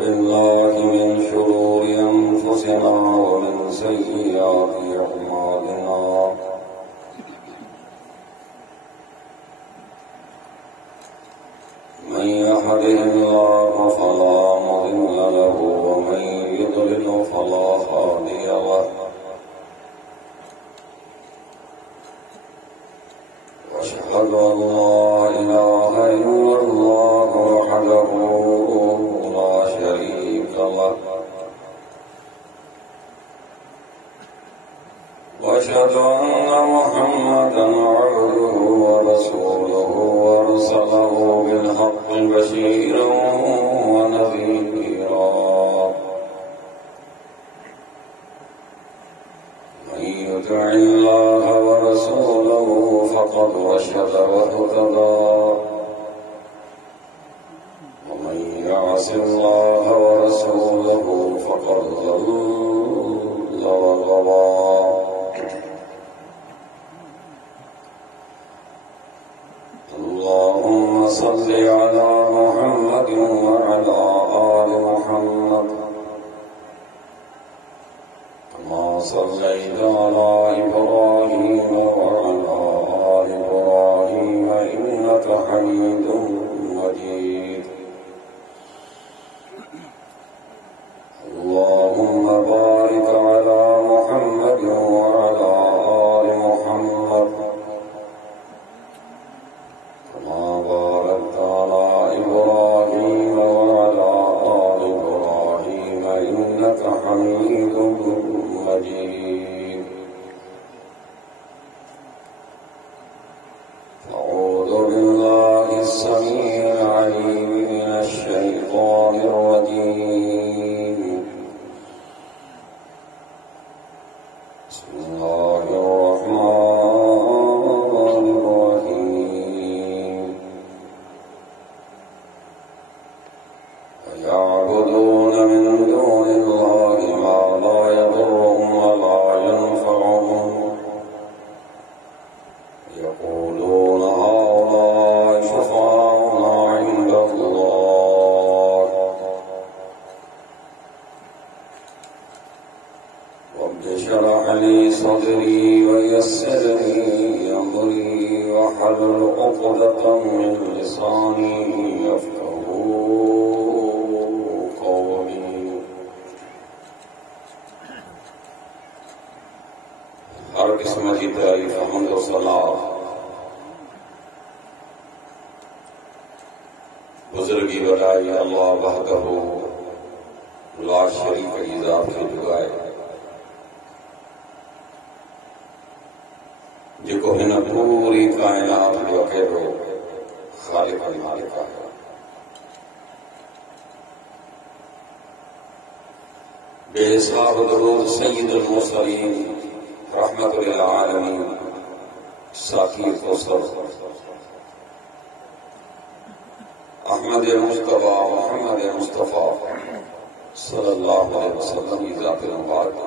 بالله من شرور أنفسنا ومن سيئات أعمالنا من يهده الله فلا مضل له ومن يضلل فلا هادي له وأشهد أن لا إله إلا الله وحده لا شريك له وأشهد أن محمدا عبده ورسوله وأرسله بالحق بشيرا ونذيرا من يطع الله ورسوله فقد رشد واهتدى ومن يعص الله ورسوله فقد ضل وغوى اللهم صل على محمد وعلى آل محمد كما صليت على إبراهيم وعلى آل إبراهيم إنك حميد مجيد اللهم بارك على محمد وعلى آل محمد كما باركت على إبراهيم وعلى آل إبراهيم إنك حميد مجيد أعوذ بالله السميع العليم من الشيطان الرجيم بسم الله الرحمن الرحيم ويعبدون من دون الله ما لا يضرهم ولا ينفعهم يقولون هؤلاء شفعاؤنا عند الله رب اشرح لي صدري ويسر لي أمري واحلل عقدة من لساني يفقهوا قولي हर किस्म की तारीफ हम्द और सलाह बुजुर्गी बलाई अल्लाह वहदहू ला शरीक की ज़ात के जुगाए जेको हिन पूरी कायनात जो अकेलो खालिक मालिक है बेहिसाब दरूद सय्यदुल मुरसलीन रहमतुल लिल आलमीन साकी कौसर अहमद मुस्तफा मोहम्मद मुस्तफा सल्लल्लाहु अलैहि वसल्लम की ज़ात मुबारक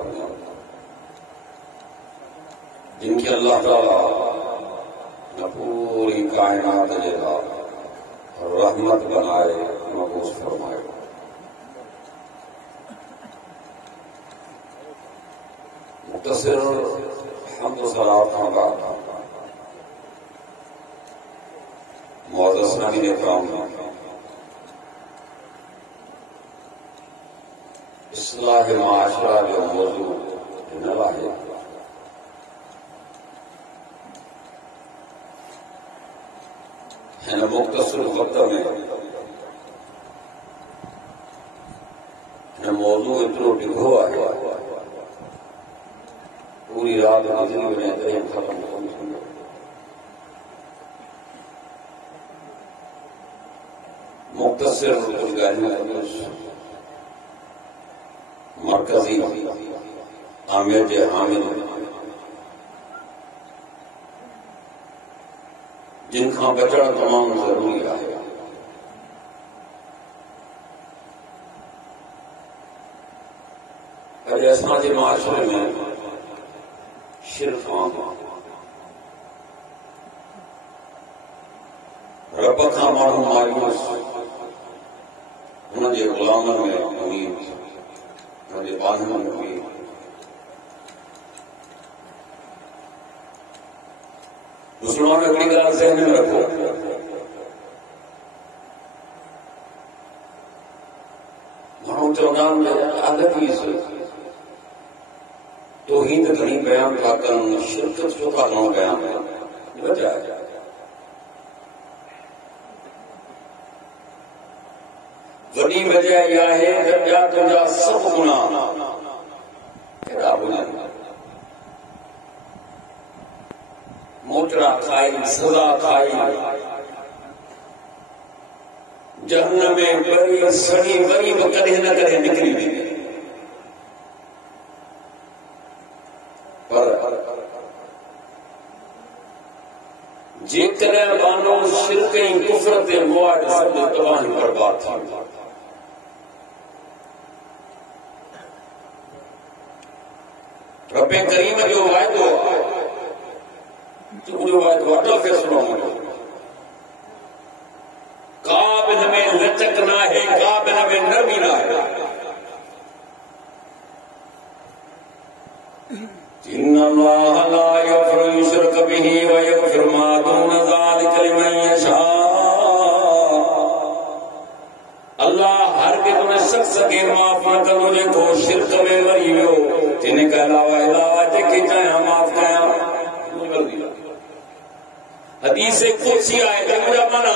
जिनकी अल्लाह ताला ने पूरी कायनात जेका रहमत बनाए मबूस फरमाए मुख्तसर हम्द सलात का बाद मुअज़्ज़ज़ नाज़रीन इकराम इस्लाह माशरा जो मौजू न लाहे हिन मुख्तसर वक्त में हिन मौजू एतिरो डिघो आहे पूरी रात गुज़री वञे त ख़त्म कोन थींदो मुख्तसर ॻाल्हियूं मरकज़ी आमिर जे हामिल जिन खां बचण तमामु ज़रूरी आहे अॼु असांजे माशरे में शिर्क आम रब खां माण्हू मायूस हुन उनके गुलामन में उम्मीद, उनके बांधन में उम्मीद। मुसलमानों अपनी गल ज़हन में रखो, माण्हू चवंदा आदत ई तौहीद घणी बयान था कनि, शिरक छो था घणो बयान कनि? वजह वॾी वजह इहा आहे त ॿिया तुंहिंजा सभु गुनाह केॾा हुजनि, मोटरा खाई, सज़ा खाई, जहन्नम में वरी सड़ी वरी बि कॾहिं न कॾहिं निकिरी वेंदी। पर जेकॾहिं बानो शिरक ऐं कुफ्र ते मुआद सभु तबाही बर्बाद थी वेंदो। रब करीम जो वाइदो आहे, जो वाइदो अटल फ़ैसिलो हूंदो, का बि हिन में लचक न आहे, का बि हिन में नरमी न आहे। إن الله لا يغفر أن يشرك به ويغفر ما دون ذلك لمن يشاء। अल्लाह हर के उन शख्स के माफ़ न कंदो जेको शिरक में वही वियो, तिन खां अलावा जेके चाहियां माफ़ कयां। हदीस कुदसी आहे त मुंहिंजा माना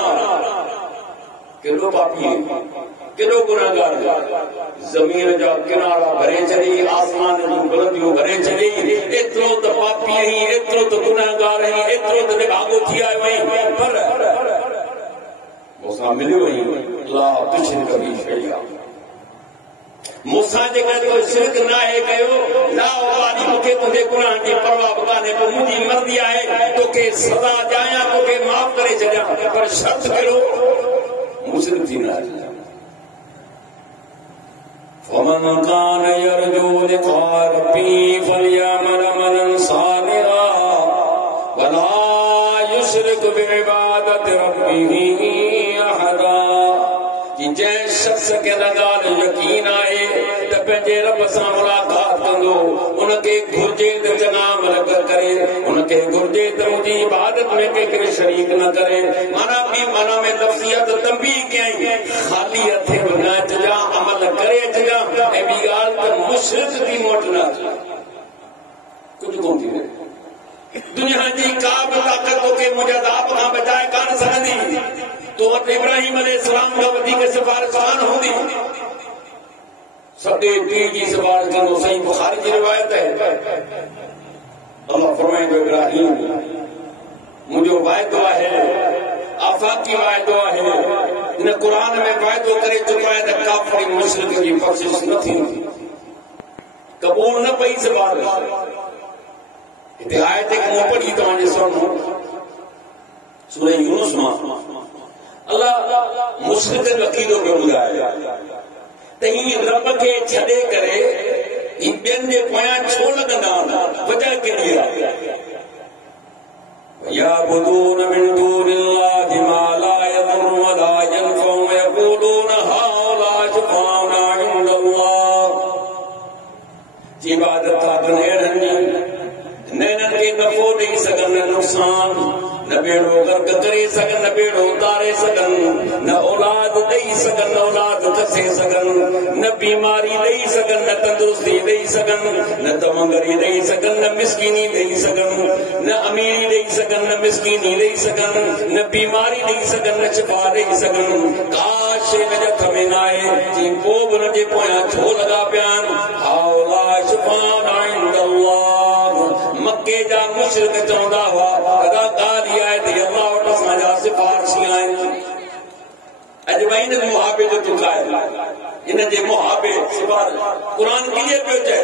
केॾो पापी आहे, केॾो गुनाहगार, ज़मीन जा किनारा भरे छॾी, आसमान जूं बुलंदियूं भरे छॾी, एतिरो त पापी आहीं, एतिरो त गुनाहगार आहीं, एतिरो त निभागो थी आयो आहीं, पर मूंसां मिलियो आहीं, अलाह तुश्रिक बि शैआ। मूंसां जेकर तो शिरक न आहे कयो, ला उबाली, मूंखे तुंहिंजे गुनाहनि जी परवाह बि कान्हे, पोइ मुंहिंजी मर्ज़ी आहे तोखे सज़ा ॾियां, तोखे माफ़ करे छॾियां, पर शर्त कहिड़ो, मुशरिक थी न आहे। فمن كان يرجو لقاء ربه فليعمل عملا صالحا ولا يشرك بعبادة ربه أحدا। जंहिं शख्स खे न ॻाल्हि यकीन आहे त पंहिंजे रब सां मुलाक़ात कंदो, उनखे घुर्जे त चङा अमल करे, उनखे घुर्जे त मुंहिंजी इबादत में कंहिंखे शरीक न करे। माना ॿी माना में तफ़सील तंबीह कयईं, ख़ाली हथे बि न अचिजा, अमल करे अचिजा, ऐं ॿी ॻाल्हि त मुशरिक थी मोट न अचिजा, कुझु कोन थी वेंदो। दुनिया जी का बि ताक़त तोखे मुंहिंजे अज़ाब खां बचाए कान सघंदी। तो वटि इब्राहिम अलैहिस्सलाम खां वधीक सिफारिश कान हूंदी। सॼे ॾींहं जी सिफारिश कंदो। सही बुखारी जी रिवायत है, अल्लाह फरमाईंदो इब्राहिम मुंहिंजो वाइदो आहे, आफ़ाक़ी वाइदो आहे, हिन क़ुर में वाइदो करे चुको आहे त काफ़िर मुशरिक जी बख़्शिश न थींदी, क़बूल न पई सिफारिश। हिते आयत हिकु मूं पढ़ी तव्हांजे साम्हूं, सूरह यूनुस मां अल्लाह मुशरिक जो अक़ीदो पियो ॿुधाए त ही रब खे छॾे करे ही ॿियनि जे पोयां छो लॻंदा आहिनि, वजह कहिड़ी आहे? यअबुदून मिन दूनिल्लाहि मा ला यदुरु व ला यनफउ व यक़ूलून हाउलाइ शुफ़ाअना इंदल्लाह। इबादत था कनि अहिड़नि जी न इन्हनि खे नफ़ो ॾेई सघनि, न नुक़सान, न बेड़ो गर्क करे सघनि, न बेड़ो उतारे सघनि, न औलाद ॾेई सघनि, न औलाद कसे सघनि, न बीमारी ॾेई सघनि, न तंदुरुस्ती ॾेई सघनि, न तमंगरी ॾेई सघनि, न मिसकीनी ॾेई सघनि, न अमीरी ॾेई सघनि, न मिसकीनी ॾेई सघनि, न बीमारी ॾेई सघनि, न शिफ़ा ॾेई सघनि। का शइ हिन जे हथ में न आहे, जीअं पोइ बि हुन जे पोयां छो लॻा पिया आहिनि। हाउलाइ शुफ़ाअना इंदल्लाह। मके जा मुशरिक चवंदा हुआ अदा ॻाल्हि इहा आहे त अल्लाह वटि असांजा सिफारिशी आहिनि। अॼु वई न मुहाबे जो तुक आहे, इन जे मुहाबे सिफारिश क़ुर कीअं पियो चए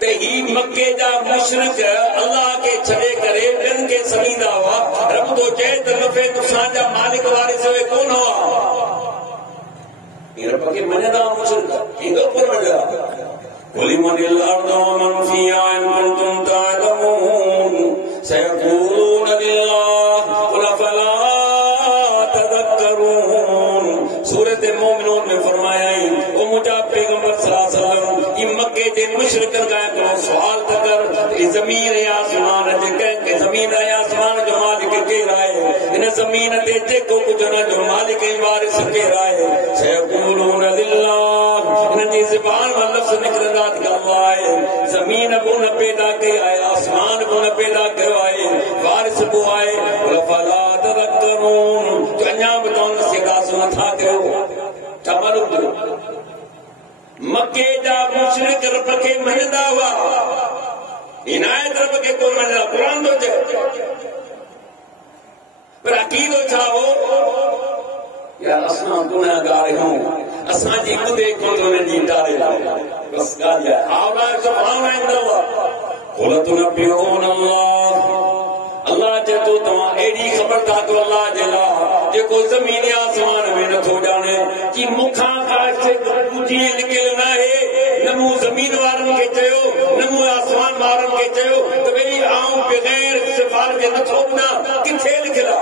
त ही मके जा मुशरिक अल्लाह खे छॾे करे ॿियनि खे सॾींदा हुआ। रब थो चए त नफ़े नुक़सान जा मालिक वारिस उहे कोन हुआ। रब खे मञंदा मुशरिक, कीअं पर मञंदा ولمن الأرض ومن فيها إن كنتم تعلمون سيقولون لله قل فلا تذكرون। पैगंबर सल्लल्लाहु अलैहि वसल्लम ई मक्के जे मुशरिकन का को सवाल कर ई जमीन या आसमान जे के जमीन या आसमान जो मालिक के राय इन जमीन ते जे को कुछ न जो मालिक के वारिस के राय सयकुलून लिल्लाह इन जी जुबान में लफ्ज निकलदा कि अल्लाह है जमीन को न पैदा किया है आसमान को न पैदा किया है वारिस को है फला तदक्करून कन्या बताऊं सीधा सुना था कहो तमलु मक्के जा मुशरिक रब के मनदा हुआ इनायत रब के को मनदा कुरान दो पर अकीदो चाहो यार असना गुनाहगार हूं असा जी खुदे को तो नहीं डाले बस गालिया आवा सुभान अल्लाह कुल तुनब्बिऊन अल्लाह जे तो तमा एडी खबर था तो अल्लाह जेला जेको जमीन आसमान में न थो जाने कि मुखा का से कुजी निकल ना है नमू जमीन वारन के चयो नमू आसमान वारन के चयो तो भाई आऊं बगैर सिफार के न थो ना किथे लिखला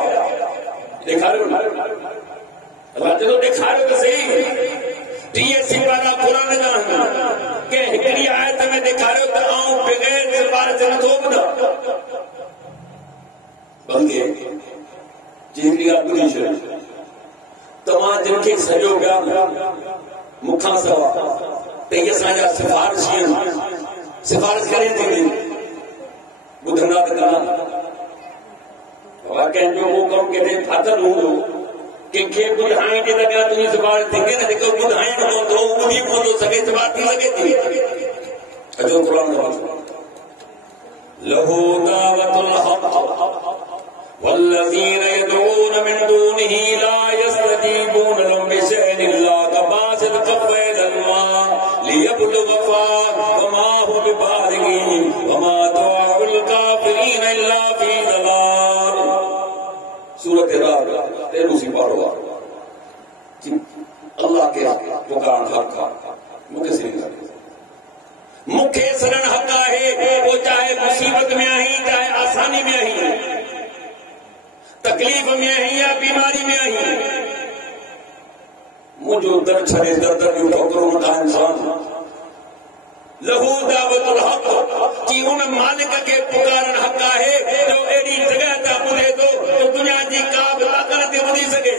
दिखारो अल्लाह जो दिखारो तो सही टीए सिपारा कुरान जान के एकड़ी आयत में दिखारो तो आऊं बगैर सिफार से न थो ना बंगे जिंदगी बुरी शरीफ तमा जिनके सजो गया मुखा सवा ते असांजा सिफारिश करे थी बुधना करना वाकई जो वो कम के फादर हूं कंहिंखे ॿुधाइण जी लॻा तुंहिंजी सिफारिश थींदी न जेको ॿुधाइण पवंदो ॿुधी पवंदो सघे सिफारिश थी सघे थी अचो क़ुरान लहू दावतुल हक़ والذين يدعون من دونه لا يستجيبون لهم بشيء إلا كباسط كفيه إلى الماء ليبلغ فاه وما هو ببالغه وما دعاء الكافرين إلا في ضلال سورة الرعد 13 पारो अल्लाह के पुकार हक मुखे सरण हक है वो चाहे मुसीबत में आई चाहे आसानी में आई तकलीफ में आई या बीमारी में आई मुझो दर छड़े दर दर जो ठोकरों का इंसान लहू दावतुल हक कि उन मालिक के पुकारन हक है जो एडी जगह ता बुले तो दुनिया जी का ताकत ते वधी सके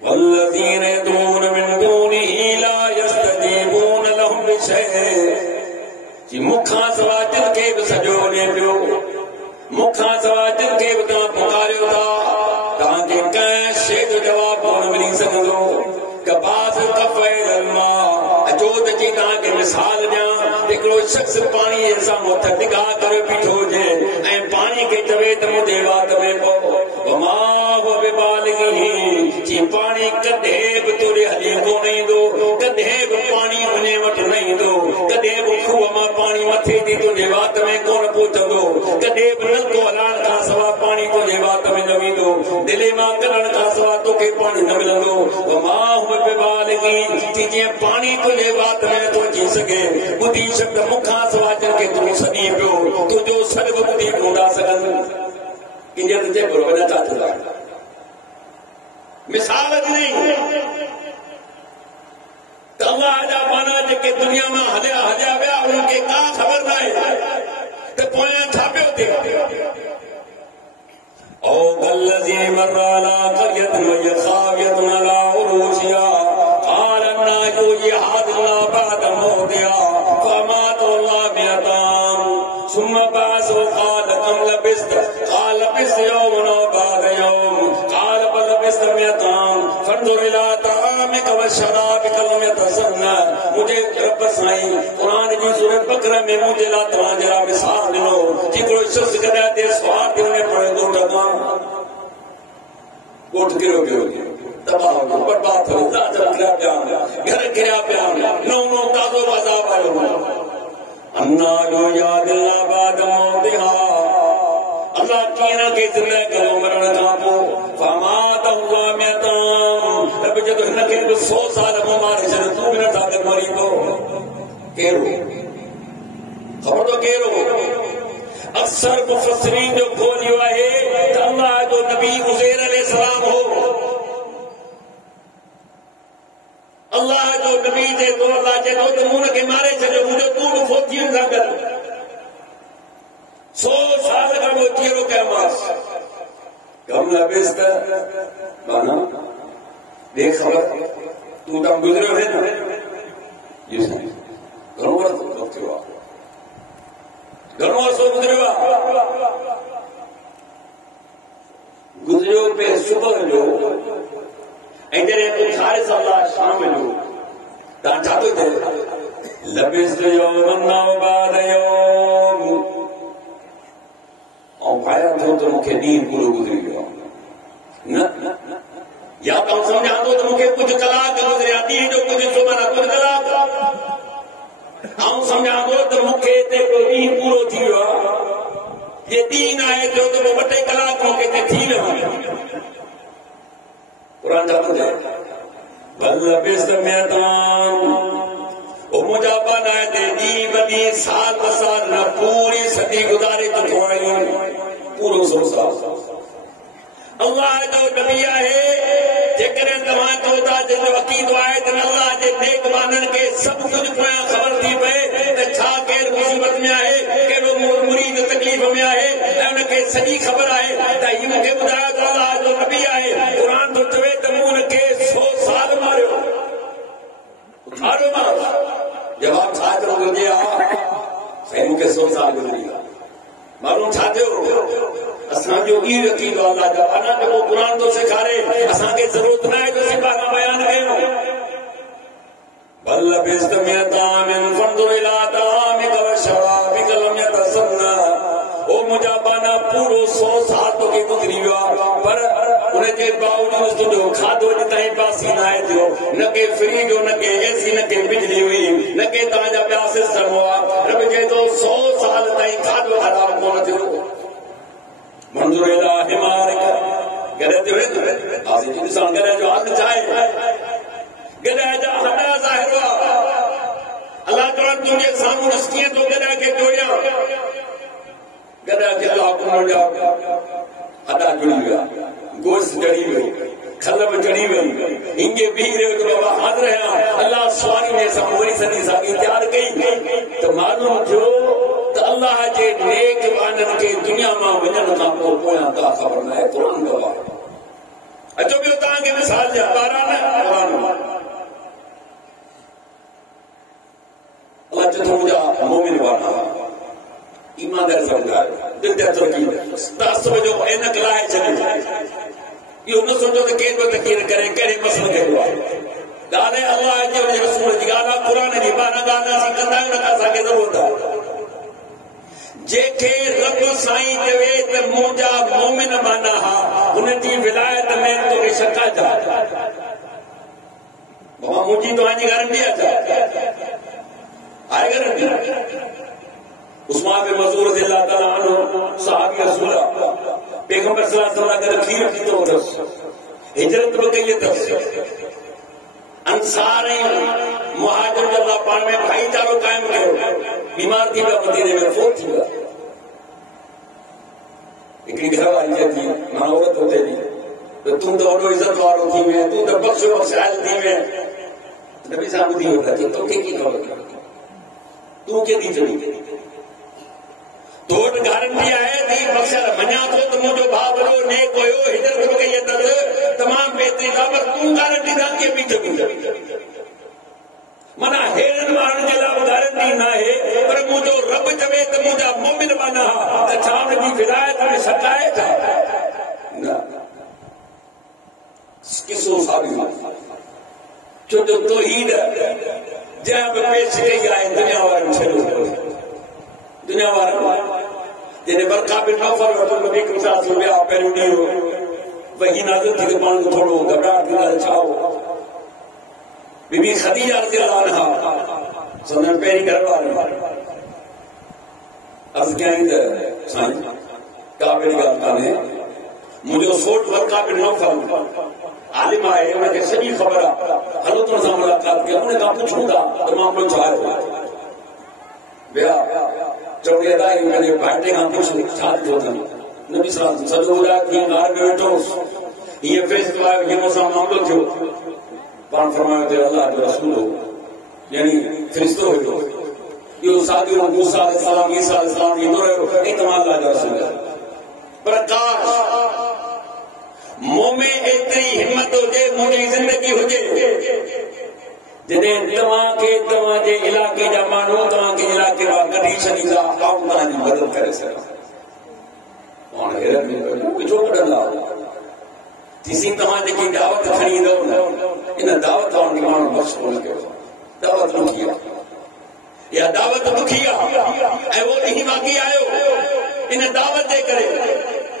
वल्लज़ीन यदून मिन दूनिही ला यस्तजीबून लहुम बिशै'इन कि मुखा सवा जिनके भी सजो ने पियो मुखा सवा जिनके भी तव्हां पुकारियो था तव्हांखे कंहिं शइ जो जवाब कोन मिली सघंदो कबास कफ़ैल मां अचो त जी तव्हांखे मिसाल ॾियां हिकिड़ो शख़्स पाणीअ सां मथे निगाह करे बीठो हुजे ऐं पाणी खे चवे त मुंहिंजे वात में पओ वमा हुव बिबालिग़िही कि पाणी कॾहिं बि तोड़े हली कोन ईंदो कॾहिं बि पाणी उन वटि न ईंदो कॾहिं बि खूह मां पाणी मथे थी तुंहिंजे वात में कोन पहुचंदो कॾहिं बि नलको हलाइण खां सवाइ पाणी तुंहिंजे वात में न वेंदो दिलि मां कढण खां सवाइ तोखे पाणी न मिलंदो वमा हुव बिबालिग़िही कि जीअं पाणी तुंहिंजे वात में नथो अची सघे ॿुधी शब्द मुखां सवाइ जिनखे तूं सॾी पियो तुंहिंजो सॾ बि ॿुधी कोन था सघनि ईअं त चइबो वॾा छा थींदा मिसाल ॾिनी त अल्लाह जा माना जेके दुनिया में हलिया विया उनखे का ख़बर न आहे त पोयां छा पियो थिए ओ कल्लज़ी मर्र अला क़र्यतिन वहिय ख़ावियतुन अला उरूशिहा क़ाल अन्ना युहयी हादिहि बअद मौतिहा फअमातहु अल्लाहु मिअता आम सुम्मा बअसहु क़ाल कम लबिस्त क़ाल लबिस्त यौमन औ बअद यौम क़ाल बल लबिस्त मिअता आम फंजुर इला तआमिक व शराबिक लम यतसन्ना मुझे रब साईं कुरान जी सूरत बकरा में मुझे ला तव्हांजे लाइ मिसाल ॾिनो हिकिड़ो शख़्स कॾहिं ते सुवार ते उन पोइ ॻोठ किरियो पियो तबाह हो गयो बर्बाद थियो दादर किरिया पिया घर किरिया पिया नओं नओं ताज़ो अज़ाब आयो अन्ना जो याद अल्लाह बाद मौतिहा अल्लाह कीअं खे ज़िंदा कयो मरण खां पोइ फमातहु अल्लाह मिअता आम रब जॾहिं हिनखे 100 साल में मारे छॾियो तूं बि नथा कर मरी पओ कहिड़ो ख़बर तो कहिड़ो अक्सर मुफ़स्सिरीन जो खोलियो आहे त अल्लाह जो नबी उज़ैर अलैहिस्सलाम हो अल्लाह जो नबी थे तो अल्लाह जे तो मून के मारे छो मुझे तू फोती सा कर 100 साल का वो जीरो के मास कम लबेस्त माना देख खबर तू तम गुजरो है ना ये घणो वक्त थियो घणो सो गुजरियो पे सुबह जो जॾहिं उथारे सल्ला शाम जो तव्हां छा थो थिए लबिस्त यौमन बाद यौम ऐं पाया थो त मूंखे ॾींहुं पूरो गुज़री वियो न या तव्हां सम्झां थो त मूंखे कुझु कलाक गुज़रिया ॾींहं जो कुझु सुम्हण कुझु कलाक ऐं सम्झां थो त मूंखे हिते ॾींहुं पूरो थी वियो आहे ये ॾींहुं आहे जो त पोइ 2 कलाक मूंखे हिते थी वियो कुरान जातो है बल्ला बिस्त में ताम ओ मुजाबा ना दे दी बदी साल बसाल ना पूरी सदी गुजारे तो थोड़ी पूरो 100 साल अल्लाह जो नबी है जेकरे तवा तो ता जो अकीद आए त अल्लाह जे नेक मानन के सब कुछ पाया खबर थी पे त छा केर मुसीबत में आहे केरो मुरीद तकलीफ में आहे उन के सही खबर आहे त ई मुके बुधाया त अल्लाह जो नबी आहे कुरान तो चवे त मून के 100 साल मारियो उठारो मार जवाब छा करो गया सही मुके 100 साल गुजरी मालूम छा थियो असां जो ई अकीदो अल्लाह जा अना जो कुरान तो सिखारे असां के जरूरत ना है जो सिखाना बयान कयो बल्ला बिस्त में तामिन फंदुर इला तामिक व शराबिक लम यतसन्ना ओ मुजाबाना पूरो 100 साल तो के गुजरी वियो पर उन जे बावजूद तुझो खाधो ताईं पासी ना आहे थियो न के फ्री जो न के एसी न के बिजली हुई न के ता जा ॿिया सिस्टम हुआ रब जे तो 100 साल ताईं खाधो हराम कोन थियो मंजूर इला हिमारिक गरे ते वे आसी इंसान गरे जो हाल चाहे गरे जा हटा ज़ाहिर अल्लाह ताला तुझे सामू रस्तियां तो गरे के जोया गरे के अल्लाह को जा हटा जुड़ी गया गोश्त जड़ी गई खलब जड़ी गई इंगे भी रे तो बाबा हाजिर है अल्लाह सवारी ने समूरी सदी सागी तैयार कई तो मालूम जो तो अल्लाह जे नेक वानन के दुनिया में वजन का पोया का खबर ना है कुरान गवाह अचो भी ता के मिसाल दे कुरान अल्लाह जो मुझा मोमिन वाला ईमानदार समझाए दिल दे तरकी दस जो इन कलाए चले यो न सोचो त के तो तकीर करे केरे मसले के हुआ गाने अल्लाह जे रसूल जी गाना कुरान जी बाना गाना सी कंदा न का के जरूरत है जेके रब साईं देवे त मुंजा मोमिन माना हा उन जी विलायत में तो के शका जा बाबा मुजी तो आजी गारंटी आए गारंटी उस्मान बिन मज़ून रज़ियल्लाहु ताला अन्हु सहाबी रसूल पैगंबर सल्लल्लाहु अलैहि वसल्लम खीर की तो दस हिजरत में कई दस अंसार मुहाजिर अल्लाह पान में भाईचारो कायम कयो बीमार थी विया मदीने में फोत थी विया हिकिड़ी घर वारी थी मां औरत हुते थी तो तू तो वॾो इज़त वारो थी वे तू तो बख़्शो बख़्शायल थी वे नबी साहब ॿुधी वठा थी तोखे की ख़बर तू केॾी चढ़ी तोट गारंटी आहे नी बख़्शल मञा थो त मुंहिंजो भाउ वॾो नेक हुयो हिजरत में कई अथसि तमामु बहितरीन आहे पर तूं गारंटी न के बि चवी माना हेरनि माण्हुनि जे लाइ गारंटी न आहे पर मुंहिंजो रब चवे त मुंहिंजा मोमिन माना त छा हुन जी विलायत में शक आहे छा न किसो साबित छो जो तौहीद जंहिं बि पेश कई आहे दुनिया वारनि छॾियो दुनिया वारनि जॾहिं बरका बिन नौफल वटि नबी करीम सल्लल्लाहु अलैहि वसल्लम विया पहिरियों ॾींहुं वही नाज़िल थी त पाण थोरो घबराहट थी छा हो बीबी खदीजा रज़ियल्लाहु अन्हा संदन पहिरीं घर वारी अर्ज़ कयईं त साईं का बि ॻाल्हि कान्हे मुंहिंजो सोट बरका बिन नौफल आलिम आहे हुनखे सॼी ख़बर आहे हलो तो सां मुलाक़ात कयूं उन खां पुछूं था त मामलो छा आहे विया चवणी अदाई पंहिंजे भाइटे खां पुछ छा थियो अथनि नबी सलाम सॼो ॿुधायो कीअं घर में वेठो हीअं फैसलो आयो हीअं मूंसां मामलो थियो पान फरमायो ते अल्लाह जो रसूल हो यानी फरिश्तो हो यो सादियो मूसा अलैहिस्सलाम ईसा अलैहिस्सलाम ये तो इतमान अल्लाह जो रसूल है प्रकाश मुंह में एतरी हिम्मत होजे मुझे जिंदगी होजे जॾहिं तव्हांजे इलाके जा माण्हू तव्हांखे इलाके मां कढी छॾींदा ऐं तव्हांजी मदद करे सघंदा छो कढंदा तीसी तव्हां जेकी दावत खणी ईंदव न इन दावत वारनि खे माण्हू बख़्श कोन कयो दावत ॾुखी आहे इहा दावत ॾुखी आहे ऐं उहो ॾींहुं बाक़ी आयो इन दावत जे करे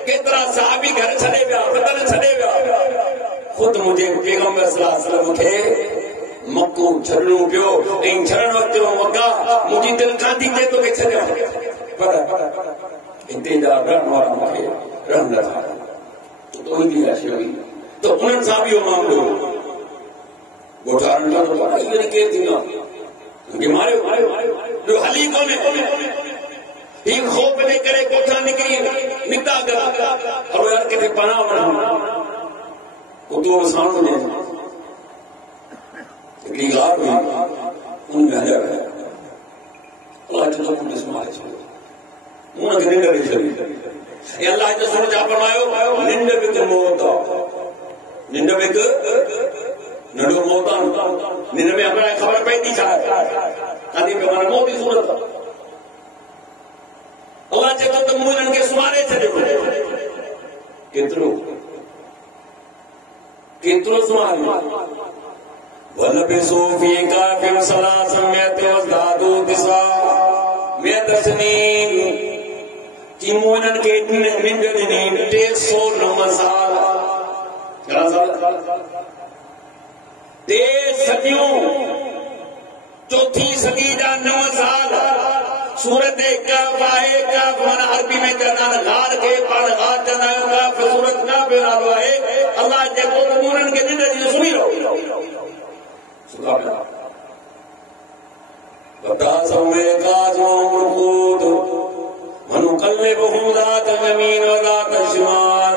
केतिरा सहाबी घर छॾे विया बदन छॾे विया ख़ुदि मुंहिंजे पैगंबर सल्लल्लाहु अलैहि वसल्लम खे मक्को छॾणो पियो ऐं छॾण वक़्तु मक्का मुंहिंजी दिलि कांदी थिए तोखे छॾियो पर हिते जा रहण वारा मूंखे रहण नथा तो उन्हनि सां बि इहो मामिलो ॻोठारण जो इहो केरु थींदो मूंखे मारियो ॿियो हली कोन्हे ही ख़ौफ़ ॾेई करे कोठा निकिरी निकिता हलो यार किथे पनाह वञूं उतो साणो ॾे हिकिड़ी गार हुई उन में हलिया विया अलाह जो तूं ॾिस मारे छॾियो मूं हुनखे निंड ॾेई छॾी ऐं अलाह जो रसूल छा फरमायो निंड बि हिकु मौत आहे निंड में हिकु नंढो मौत आहे निंड में हमरा ख़बर पवंदी छा कान्हे पियो माना मौत जी सूरत आहे अलाह चए थो त मूं हिननि खे सुम्हारे छॾियो केतिरो केतिरो सुम्हारियो वलबिसू फी काफिन सलासमियत वज़दादू तिसा मियत सनीन कि मूं हिननि खे निंड ॾिनी 309 साल घणा साल 3 सदियूं चौथी सदी जा 9 साल सूरत कफ आहे कफ माना अरबी में चवंदा आहिनि गार खे पाण गार चवंदा आहियूं कफ सूरत कफ जो नालो आहे अलाह जेको मूं हुननि खे निंड ॾिनी सुम्ही रहो ونقلبهم ذات اليمين وذات الشمال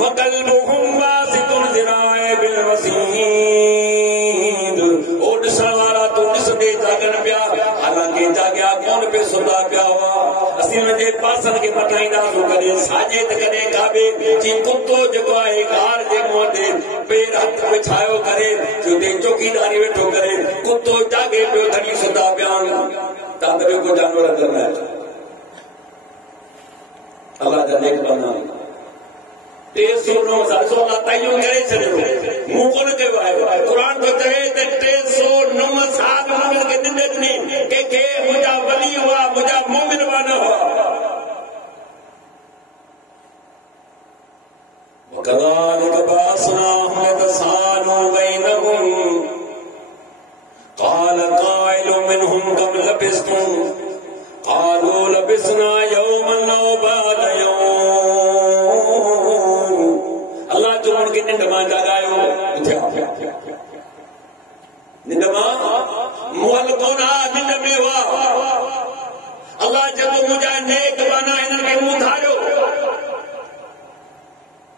وقلبهم باسط الذراع بالوسيد او ڏسण वारा तो ॾिसंदे जागन पिया हालांकि जाॻिया कोन पे सुम्हंदा पिया हुआ असीं हुनजे पासनि खे मटाईंदासीं कॾहिं साॼे त कॾहिं काबे जीअं कुतो जेको आहे गार जे मुंहं ते पेर हथ विछायो करे जिते चौकीदारी वेठो करे कुतो जागे पियो धड़ी सुधा पिया तव्हां त ॿियो को जानवर अंदरि न अचो अलाह जा नेक बंदा 309 साल अलाह ताईं करे छॾियो मूं कोन कयो आहे क़ुर थो चवे त 309 साल हुननि खे निंड ॾिनी कंहिंखे मुंहिंजा वली हुआ मुंहिंजा मोमिन हुआ न हुआ وكذلك بعثناهم يتساءلون بينهم قال قائل منهم كم لبثتم قالوا لبثنا يوما او بعض يوم الله जो उनके निंड मां जागायो निंड मां मुहल कोना निंड में हुआ अल्लाह जब मुझा नेक बना इन्हनि खे मुंहुं धारियो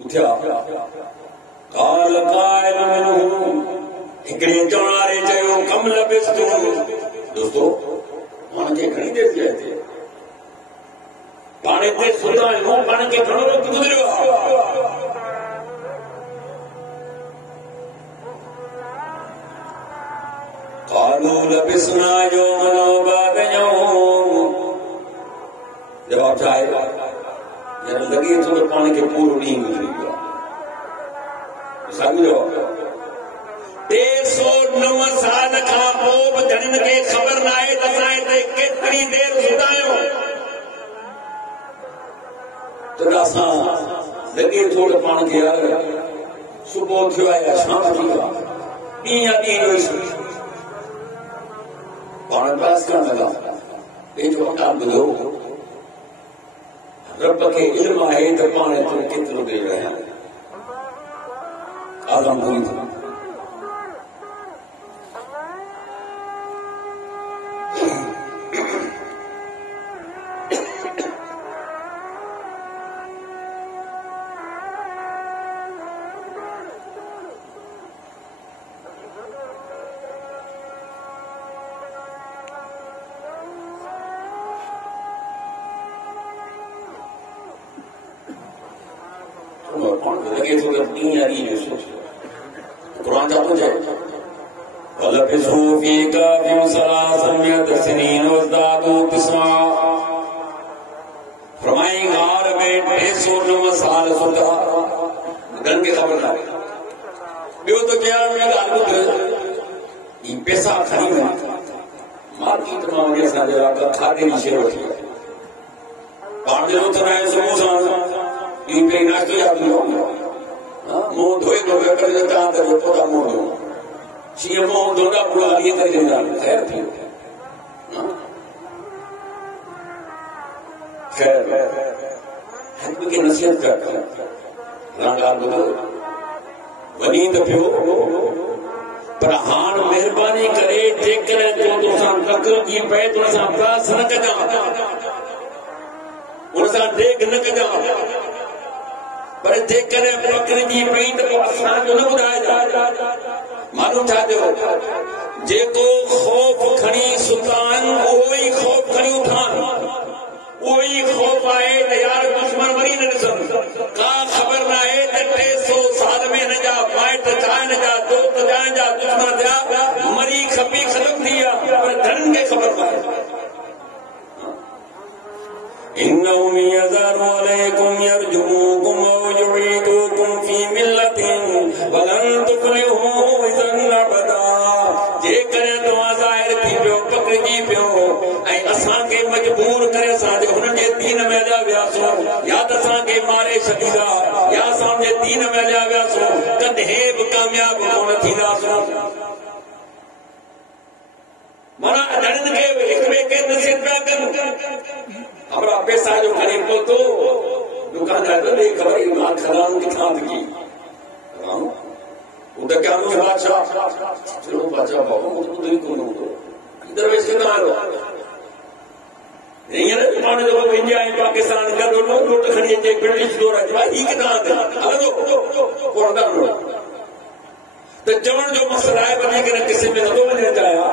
उठिया قال قائل منهم हिकिड़े चवण वारे चयो कम लबिस्तुम दोस्तो पाण खे घणी देर थी आहे पाण हिते सुधा आहियूं पाण खे घणो वक़्तु गुज़रियो आहे قالوا لبسنا يوما او بعض يوم जवाब छा आहे यार लॻे थो त पाण खे पूरो ॾींहुं गुज़री वियो आहे सम्झो 309 साल खां पोइ बि धणियुनि खे ख़बर न आहे त असां हिते केतिरी देर सुधा आहियूं त असां लॻे थो त पाण खे यार सुबुह थियो आहे या शाम थी वियो आहे ॾींहुं या ॾींहुं जो पाण बहस करण लॻा पंहिंजो अकाल ॿुधो रब खे इल्म आहे त पाण तूं केतिरो ॾेई रहिया आज़म पूरी थी कौन लगे तो तीन यारी जो सोच कुरान का तो है वलबिसू फी काफिम सलासमियत सिनीन वज़दादू तिस्मा फरमाई गार में 209 साल सुधा गन के खबरदार बियो तो क्या में गाल को ई पैसा खरी में मार्केट में वने सा जरा का खादे की शेर होती है पांच जो तो है सुबह ई पे नाश्तो याद लो मुंह धोए तो कर देता अंदर जो पूरा मुंह धो सीएमओ दोड़ा पूरा लिए कर देता खैर थी खैर हम की नसीहत कर रांगा दो वनी तो पियो पर हान मेहरबानी करे जेकर तो सा तक की पे तो सा प्रास न कजा उन सा देख न कजा पर जेकर पकड़ की पई तो असा जो न बुधाए मालूम था जो जेको खौफ खणी सुतान ओई खौफ खणी उठान ओई खौफ आए त यार दुश्मन मरी न सन का खबर ना है त 300 साल में न जा पाए त चाहे न जा दो त जाए जा दुश्मन जा मरी खपी खत्म दिया पर धन के खबर पाए इन्नहुम यज़ारू अलैकुम यरजुमुकुम व युईदुकुम फी मिल्लतिन वलन तुफलिहू इज़न अबदा जे करे तो ज़ाहिर थी पियो पकड़जी पियो ऐं असां के मजबूर करे असां जे हुन जे दीन में हलिया वियासो या त असां के मारे छॾींदा या असां जे दीन में हलिया वियासो कॾहिं बि कामयाब कोन थींदासीं माना अड़न के एक ॿिए खे नसीहत पिया कनि हमरा पैसा जो खरीद को तो दुकानदार तो देख भाई माल खदान की खाद की उधर क्या मुझे बादशाह चलो बादशाह बाबू मुझको तो ही कौन हो इधर वैसे ना लो नहीं है ना दुकान जो इंडिया है पाकिस्तान का दोनों नोट खरीदे जे ब्रिटिश दो राजवा ही कितना है हेलो कौन ना लो तो जवन जो मसला है बने के किसी में न बने जाया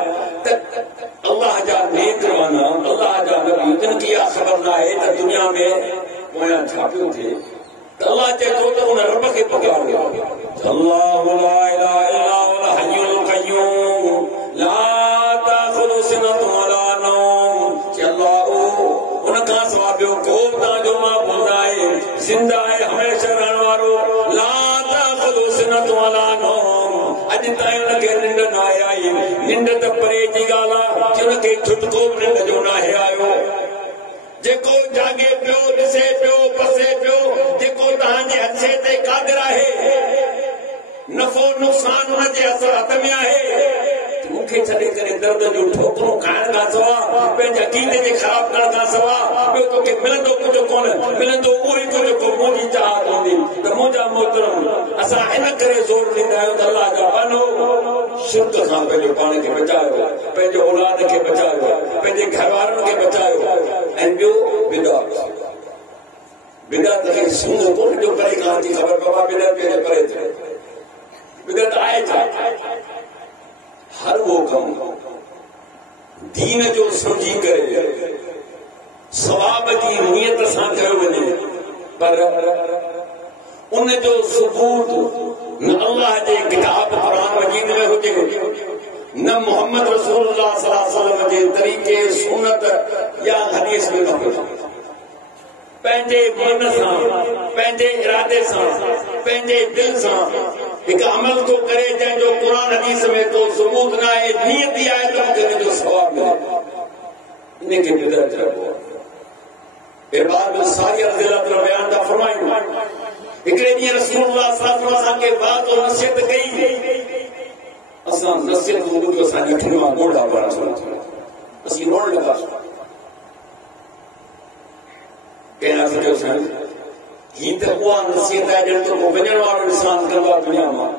अल्लाह जा नेक रवाना अल्लाह जा नबी जिन की खबर ना है तो दुनिया में मोया छापियो थे तो अल्लाह चाहे तो उन रब के पकड़ गया अल्लाहु ला इलाहा इल्ला हुवल हय्युल कय्यूम ला ताखुदु सिनतु वला नौम कि अल्लाह उन का सवाबियो को ता जो माबूद है जिंदा है हमेशा रहने वालो ला ताखुदु सिनतु वला नौम अज ताई उनके निंड ना आई निंड त परे जी गाला जिनके छुटको निंड जो ना है आयो जेको जागे पियो दिसे पियो पसे पियो जेको तहांजे हथे ते कादिर आहे नफ़ो नुक़सान उन जे हथ में आहे मुखे छॾे करे दर्द जो ठोकरो खाइण खां सवा पंहिंजे अक़ीदे खे ख़राब करण खां सवा ॿियो तोखे मिलंदो कुझु कोन मिलंदो उहो ई कुझु को मुंहिंजी चाहत हूंदी त मुंहिंजा मोहतरम असां इन करे ज़ोर ॾींदा आहियूं त अल्लाह जा बनो शिरक खां पंहिंजे पाण खे बचायो पंहिंजे औलाद खे बचायो पंहिंजे घर वारनि खे बचायो ऐं ॿियो बिदअत खे सुनो कोन जो करे खां थी ख़बर बाबा बिदअत खे परे थिए बिदअत आहे छा हर वो कम दीन जो समझी करे सवाब की नियत सां कयो वञे पर उन जो सबूत न अल्लाह जे किताब कुरान मजीद में हुजे न मोहम्मद रसूलुल्लाह सल्लल्लाहु अलैहि वसल्लम जे तरीके सुन्नत या हदीस में न हुजे पंहिंजे मन सां पंहिंजे इरादे सां पंहिंजे दिल सां एक अमल तो करे जंहिंजो कुरान हदीस में तो सबूत ना है नियत ही आए तो मुझे जो सवाब मिले इनके बिदअत चढ़ो इरबाद बिन सारिया रज़ियल्लाहु अन्हु बयान दा फरमायो हिकिड़े ॾींहुं रसूलुल्लाह सल्लल्लाहु अलैहि वसल्लम के बात और नसीहत कई असां नसीहत ॿुधी असां अखियुनि मां ॻोढ़ा पड़ा असीं रोअण लॻा कंहिं अर्ज़ु कयो साईं ही तो उहा नसीहत है जन तो वञण वारो इंसान कंदो दुनिया में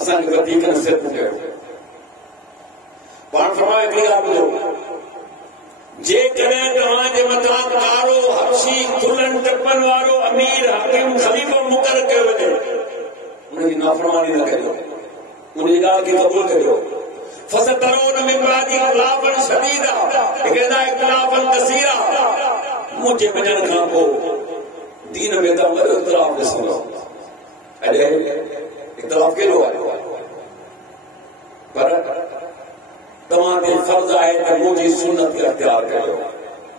असांखे वधीक नसीहत कयो पाण फरमाए हिकिड़ी ॻाल्हि ॿुधो जेकॾहिं तव्हांजे मथां कारो हबशी खुलनि टपनि वारो अमीर हाकिम ख़लीफ़ो मुक़ररु कयो वञे उनजी नाफ़रमानी न कजो उनजी ॻाल्हि खे क़बूल कजो फसतरौन मिन बादी इख्तिलाफन शदीदा हिकिड़ा इख्तिलाफन कसीरा मुंहिंजे वञण खां पोइ दीन में त वॾो इख़्तिलाफ़ ॾिसंदो अरे इख्तिलाफ के लोग पर तमाम फर्ज आए तो मुझे सुन्नत के अख्तियार करो,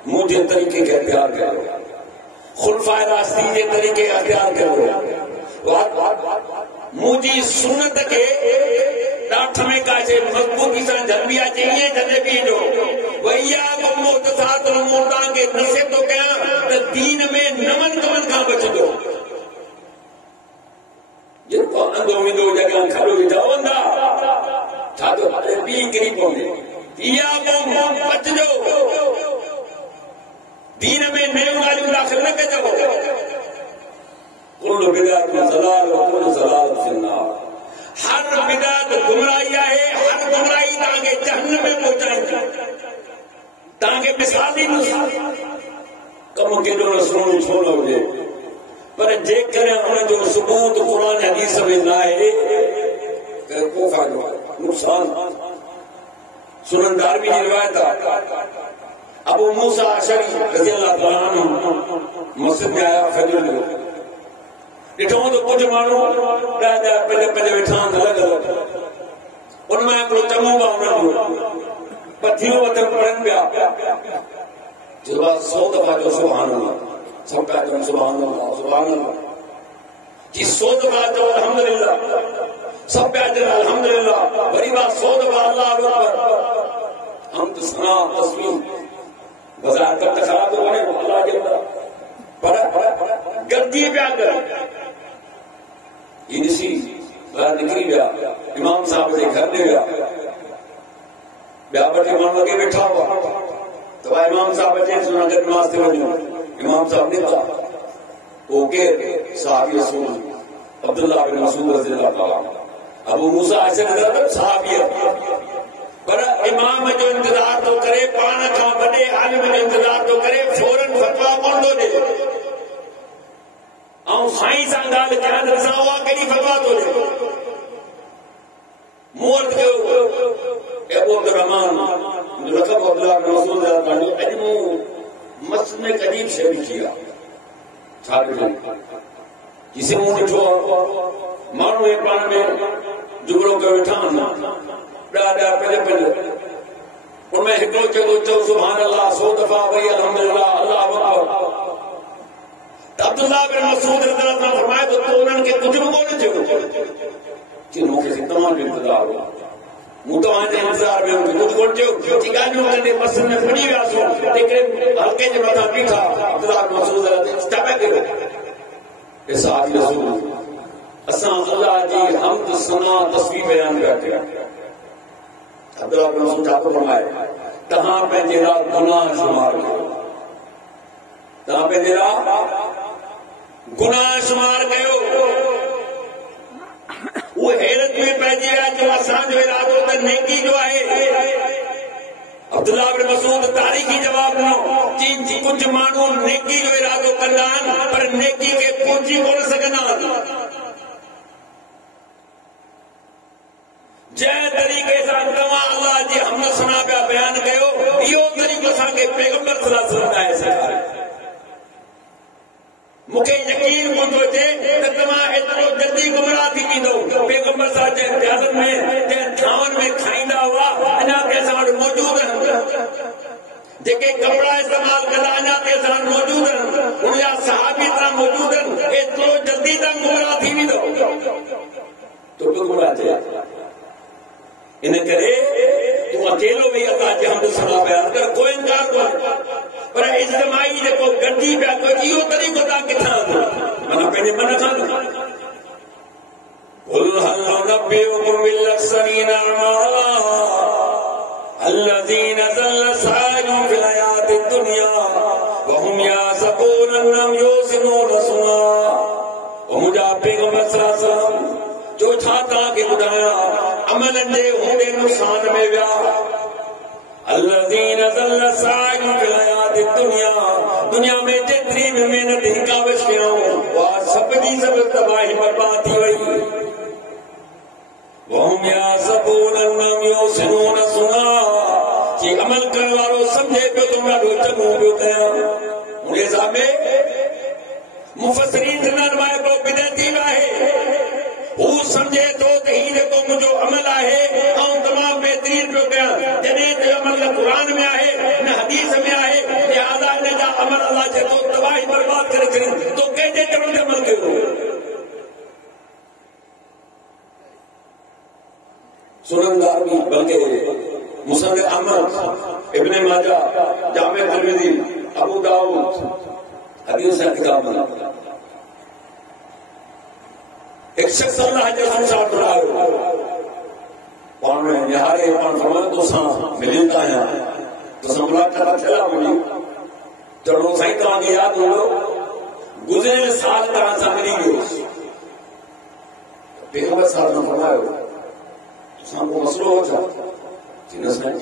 मुझे तरीके के अख्तियार करो, खुलफाए राशिदीन के तरीके अख्तियार करो। मुझे सुन्नत के डाठ में काजे मजबूती से जल्बिया चाहिए जलेबी जो वैया को मोहतसात और मोहता के नशे तो क्या तो दीन में नमन कमन का बच दो जिनको अंदो में दो जगह खड़ो जावंदा छातो भी करी पौने या को बच दो दीन में नए वाली दाखिल न कर जाओ कुल बिदात ज़लाल व कुल ज़लाल फिन्नार। हर बिदात गुमराही है, हर गुमराही तांगे जहन्नम में पहुंचाएंगे तांगे मिसाली कम के जो सुनो छोड़ो जे पर जे करे उन जो सबूत कुरान हदीस में ना है को फायदो नुकसान। सुनन दारमी की रिवायत अबू मूसा अशरी रज़ियल्लाहु तआला अन्हु मस्जिद में आया फजर में ॾिठो तो कुछ माण्हू ॾाढा पंज पंज वेठा अलॻि अलॻि उनमें हिकिड़ो चङो भाउ उन्हनि जो पथियूं वधनि पढ़नि पिया जो 100 दफ़ा जो सुभान अल्लाह सब पिया चवनि सुभान अल्लाह जी 100 दफ़ा चओ अल्हम्दुलिल्लाह सब पिया चवनि अल्हम्दुलिल्लाह वरी 100 दफ़ा अल्लाह अकबर हमद सना तस्मीम बाज़ार तक ख़राब तो वञे अल्लाह जे पर गर्दी पिया कर ये ॾिसी ॿाहिरि निकिरी विया इमाम साहब जे घर में विया ॿिया ॿ टे माण्हू अॻे वेठा हुआ तो इमाम साहब अचे सुना गॾु नमाज़ ते वञो इमाम साहब निकिता वो केरु सहाबी रसूल अब्दुल्लाह बिन मसूद रज़ियल्लाहु तआला अबू मूसा अशरी सहाबी पर इमाम जो इंतजार तो करे पान खां वॾे आलिम जो इंतजार तो करे फौरन फतवा कोन थो ॾे साईं सां ॻाल्हि कयां त असां उहा कहिड़ी फतवा थो ॾे मूं वटि अबू अब्दुर्रहमान लक़ब अब्दुल्लाह बिन मसूद अॼु मूं मस्जिद में अजीब शइ ॾिठी आहे छा ॾिठो जिसे मूं ॾिठो माण्हू हे पाण में जुगड़ो कयो वेठा आहिनि ॾाढा पंज उनमें हिकिड़ो चङो चओ सुभान अल्लाह 100 दफ़ा वई अल्हम्दुलिल्लाह अल्लाहु अकबर अब्दुल्लाह बिन मसूद रज़ियल्लाहु अन्हु फरमाए तो उन्हनि खे कुझु बि कोन चयो कि मूंखे तमामु इंतज़ार हो मूं तव्हांजे इंतज़ार में कुझु कोन चयो कि ॻाल्हियूं कंदे मस्जिद में पढ़ी वियासीं हिकिड़े हल्के जे मथां बीठा अब्दुल्लाह बिन मसूद छा पिया कयो हे सहाबी रसूल असां अल्लाह जी हमद सना तस्बीह बयान पिया कया अब्दुल्लाह बिन मसूद छा फरमाए तव्हां पंहिंजे लाइ गुनाह शुमार कयो तव्हां पंहिंजे लाइ गुनाह शुमार कयो वो हैरत में पइजी विया जो असांजो इरादो त नेकी जो आहे अब्दुल्लाह बिन मसूद तारीख़ी जवाब ॾिनो कि कुझु माण्हू नेकी जो इरादो कंदा आहिनि पर नेकी खे पहुची कोन सघंदा आहिनि जंहिं तरीक़े सां तव्हां अल्लाह जी हमद सना पिया बयान कयो इहो तरीक़ो असांखे पैगंबर सल्लल्लाहु अलैहि वसल्लम आहे सेखारियो मूंखे यकीन कोन थो अचे त तव्हां एतिरो जल्दी गुमराह थी वेंदो पैगंबर साहब जे प्यारनि में जंहिं ठावनि में खाईंदा हुआ अञा बि असां वटि मौजूद आहिनि जेके कपिड़ा इस्तेमाल कंदा अञा बि असां वटि मौजूद आहिनि उनजा सहाबी तव्हां मौजूद आहिनि एतिरो जल्दी तव्हां गुमराह थी वेंदो तो गुमराह थिए इन करे तूं अकेलो वेही अल्लाह जी हमद सना बयान कर कोई इनकार कोन्हे पर इज्तिमाई जेको गॾिजी पिया कयो इहो तरीक़ो तव्हां किथां माना पंहिंजे मन खां قل هل ننبئكم بالأخسرين أعمالا الذين ضل سعيهم في الحياة الدنيا وهم يحسبون أنهم يحسنون صنعا ومجھا पैगंबर सल्लल्लाहु अलैहि वसल्लम जो छा तव्हांखे ॿुधायां अमलनि जे हूंदे नुक़सान में विया الذين ضل سعيهم في الحياة الدنيا दुनिया में जेतिरी बि महिनत हिकावश कयूं उहा सभ जी सभ तबाही बर्बाद थी वई वहम यासबून अन्नहुम युहसिनून सुन्ना कि अमल करण वारो समझे पियो त मां चङो पियो कयां उन हिसाब में मुफसरीन न नवाए को बिदअती आहे मुझो अमल आहे ऐं तमाम बेहतरीन पियो कयां जॾहिं ते अमल न क़ुरान में आहे न हदीस में आहे लिहाज़ा इन जा अमल अल्लाह जे तो तबाही बर्बाद करे छॾनि तो कंहिंजे चवण ते अमल कयो सुनन दारमी बल्कि मुसनद अहमद इब्न माजा जामे तिर्मिज़ी अबू दाऊद हदीस जा किताब एक शख्स अल्लाह जे रसूल फरमायो पाण में निहारे पाण फरमायो तोसां मिलनि था आहियां तोसां मुलाक़ात थियल आहे मुंहिंजी चवणो साईं तव्हांखे यादि हूंदो गुज़िरियल साल तव्हां सां मिली वियुसि पैगंबर साहब ने फरमायो तोसां को मसलो हो छा जी न साईं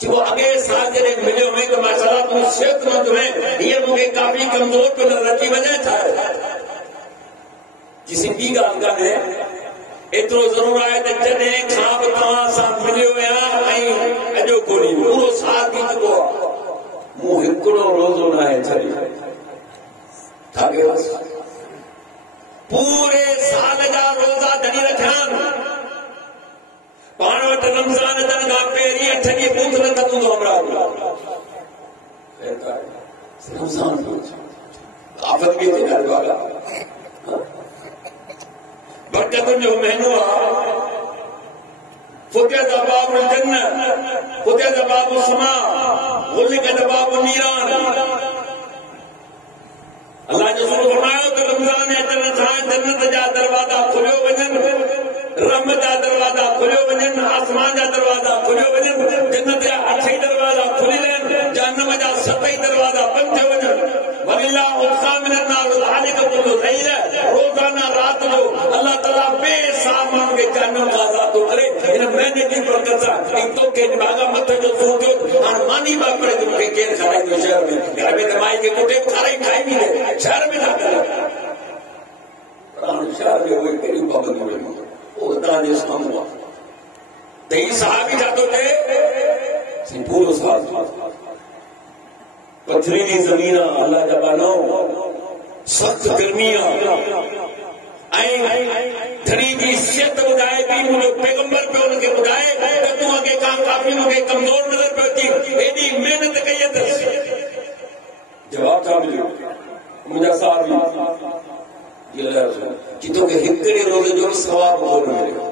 कि वो अॻे साल जॾहिं मिलियो हुई त मां सलाह तूं सेहतमंद हुए हीअ मूंखे काफ़ी कमज़ोर पियो नज़र अची वञे छा किसी ॿी ॻाल्हि कान्हे एतिरो ज़रूर आहे त जॾहिं खां बि तव्हां सां मिलियो आहियां ऐं अॼो कोन्हे पूरो साल थी चुको आहे मूं हिकिड़ो रोज़ो न आहे छॾियो छा कयोसि पूरे साल जा रोज़ा धरी रखिया आहिनि पाण वटि रमज़ान अचण खां पहिरीं 8 ॾींहं भूख न थकंदो रमज़ान आफ़त बि थी ॻाल्हि वारा बरकतुनि जो महीनो आहे फुतिहत अबवाबुल जन्नत फुतिहत अबवाबुस समा गुलिकत अबवाबुन नीरान अल्लाह जो रसूल फरमायो त रमज़ान अचण सां जन्नत जा दरवाजा खुलियो वञनि रहमत जा दरवाजा खुलियो वञनि आसमान जा दरवाजा खुलियो वञनि जन्नत जा 8 ई दरवाजा खुली वञनि जहन्नम जा 7 ई दरवाजा बंदि थी वञनि वलिल्लाह उक़साम मिनन नार ज़ालिक कुल्लु लैल रोज़ाना रात जो अल्लाह ताला बेसामान के जहन्नम का आज़ाद तो करे इन महीने की बरकत सां तो के बागा मथे जो सूर थियो हाणे मानी बाप करे जो के केर खाराईंदो शहर में घर में माई के कुटे खाई भी दे शहर में ना करे हाणे शहर में कोई कहिड़ी पाबंदी हुई वो तव्हांजे साम्हूं आहे त ही सहाबी छा थो चए पूरो साल पथरीली ज़मीन अल्लाह जा बानो सख्त गर्मी थरी जी सिहत ॿुधाए थी मुंहिंजो पैगंबर पियो हुनखे ॿुधाए त तूं अॻे खां काफ़ी मूंखे कमज़ोर नज़र पियो अची एॾी महिनत कई अथसि जवाब छा मिलियो मुंहिंजा साहबी कि तोखे हिकिड़े रोज़ जो सवाबु कोन मिलियो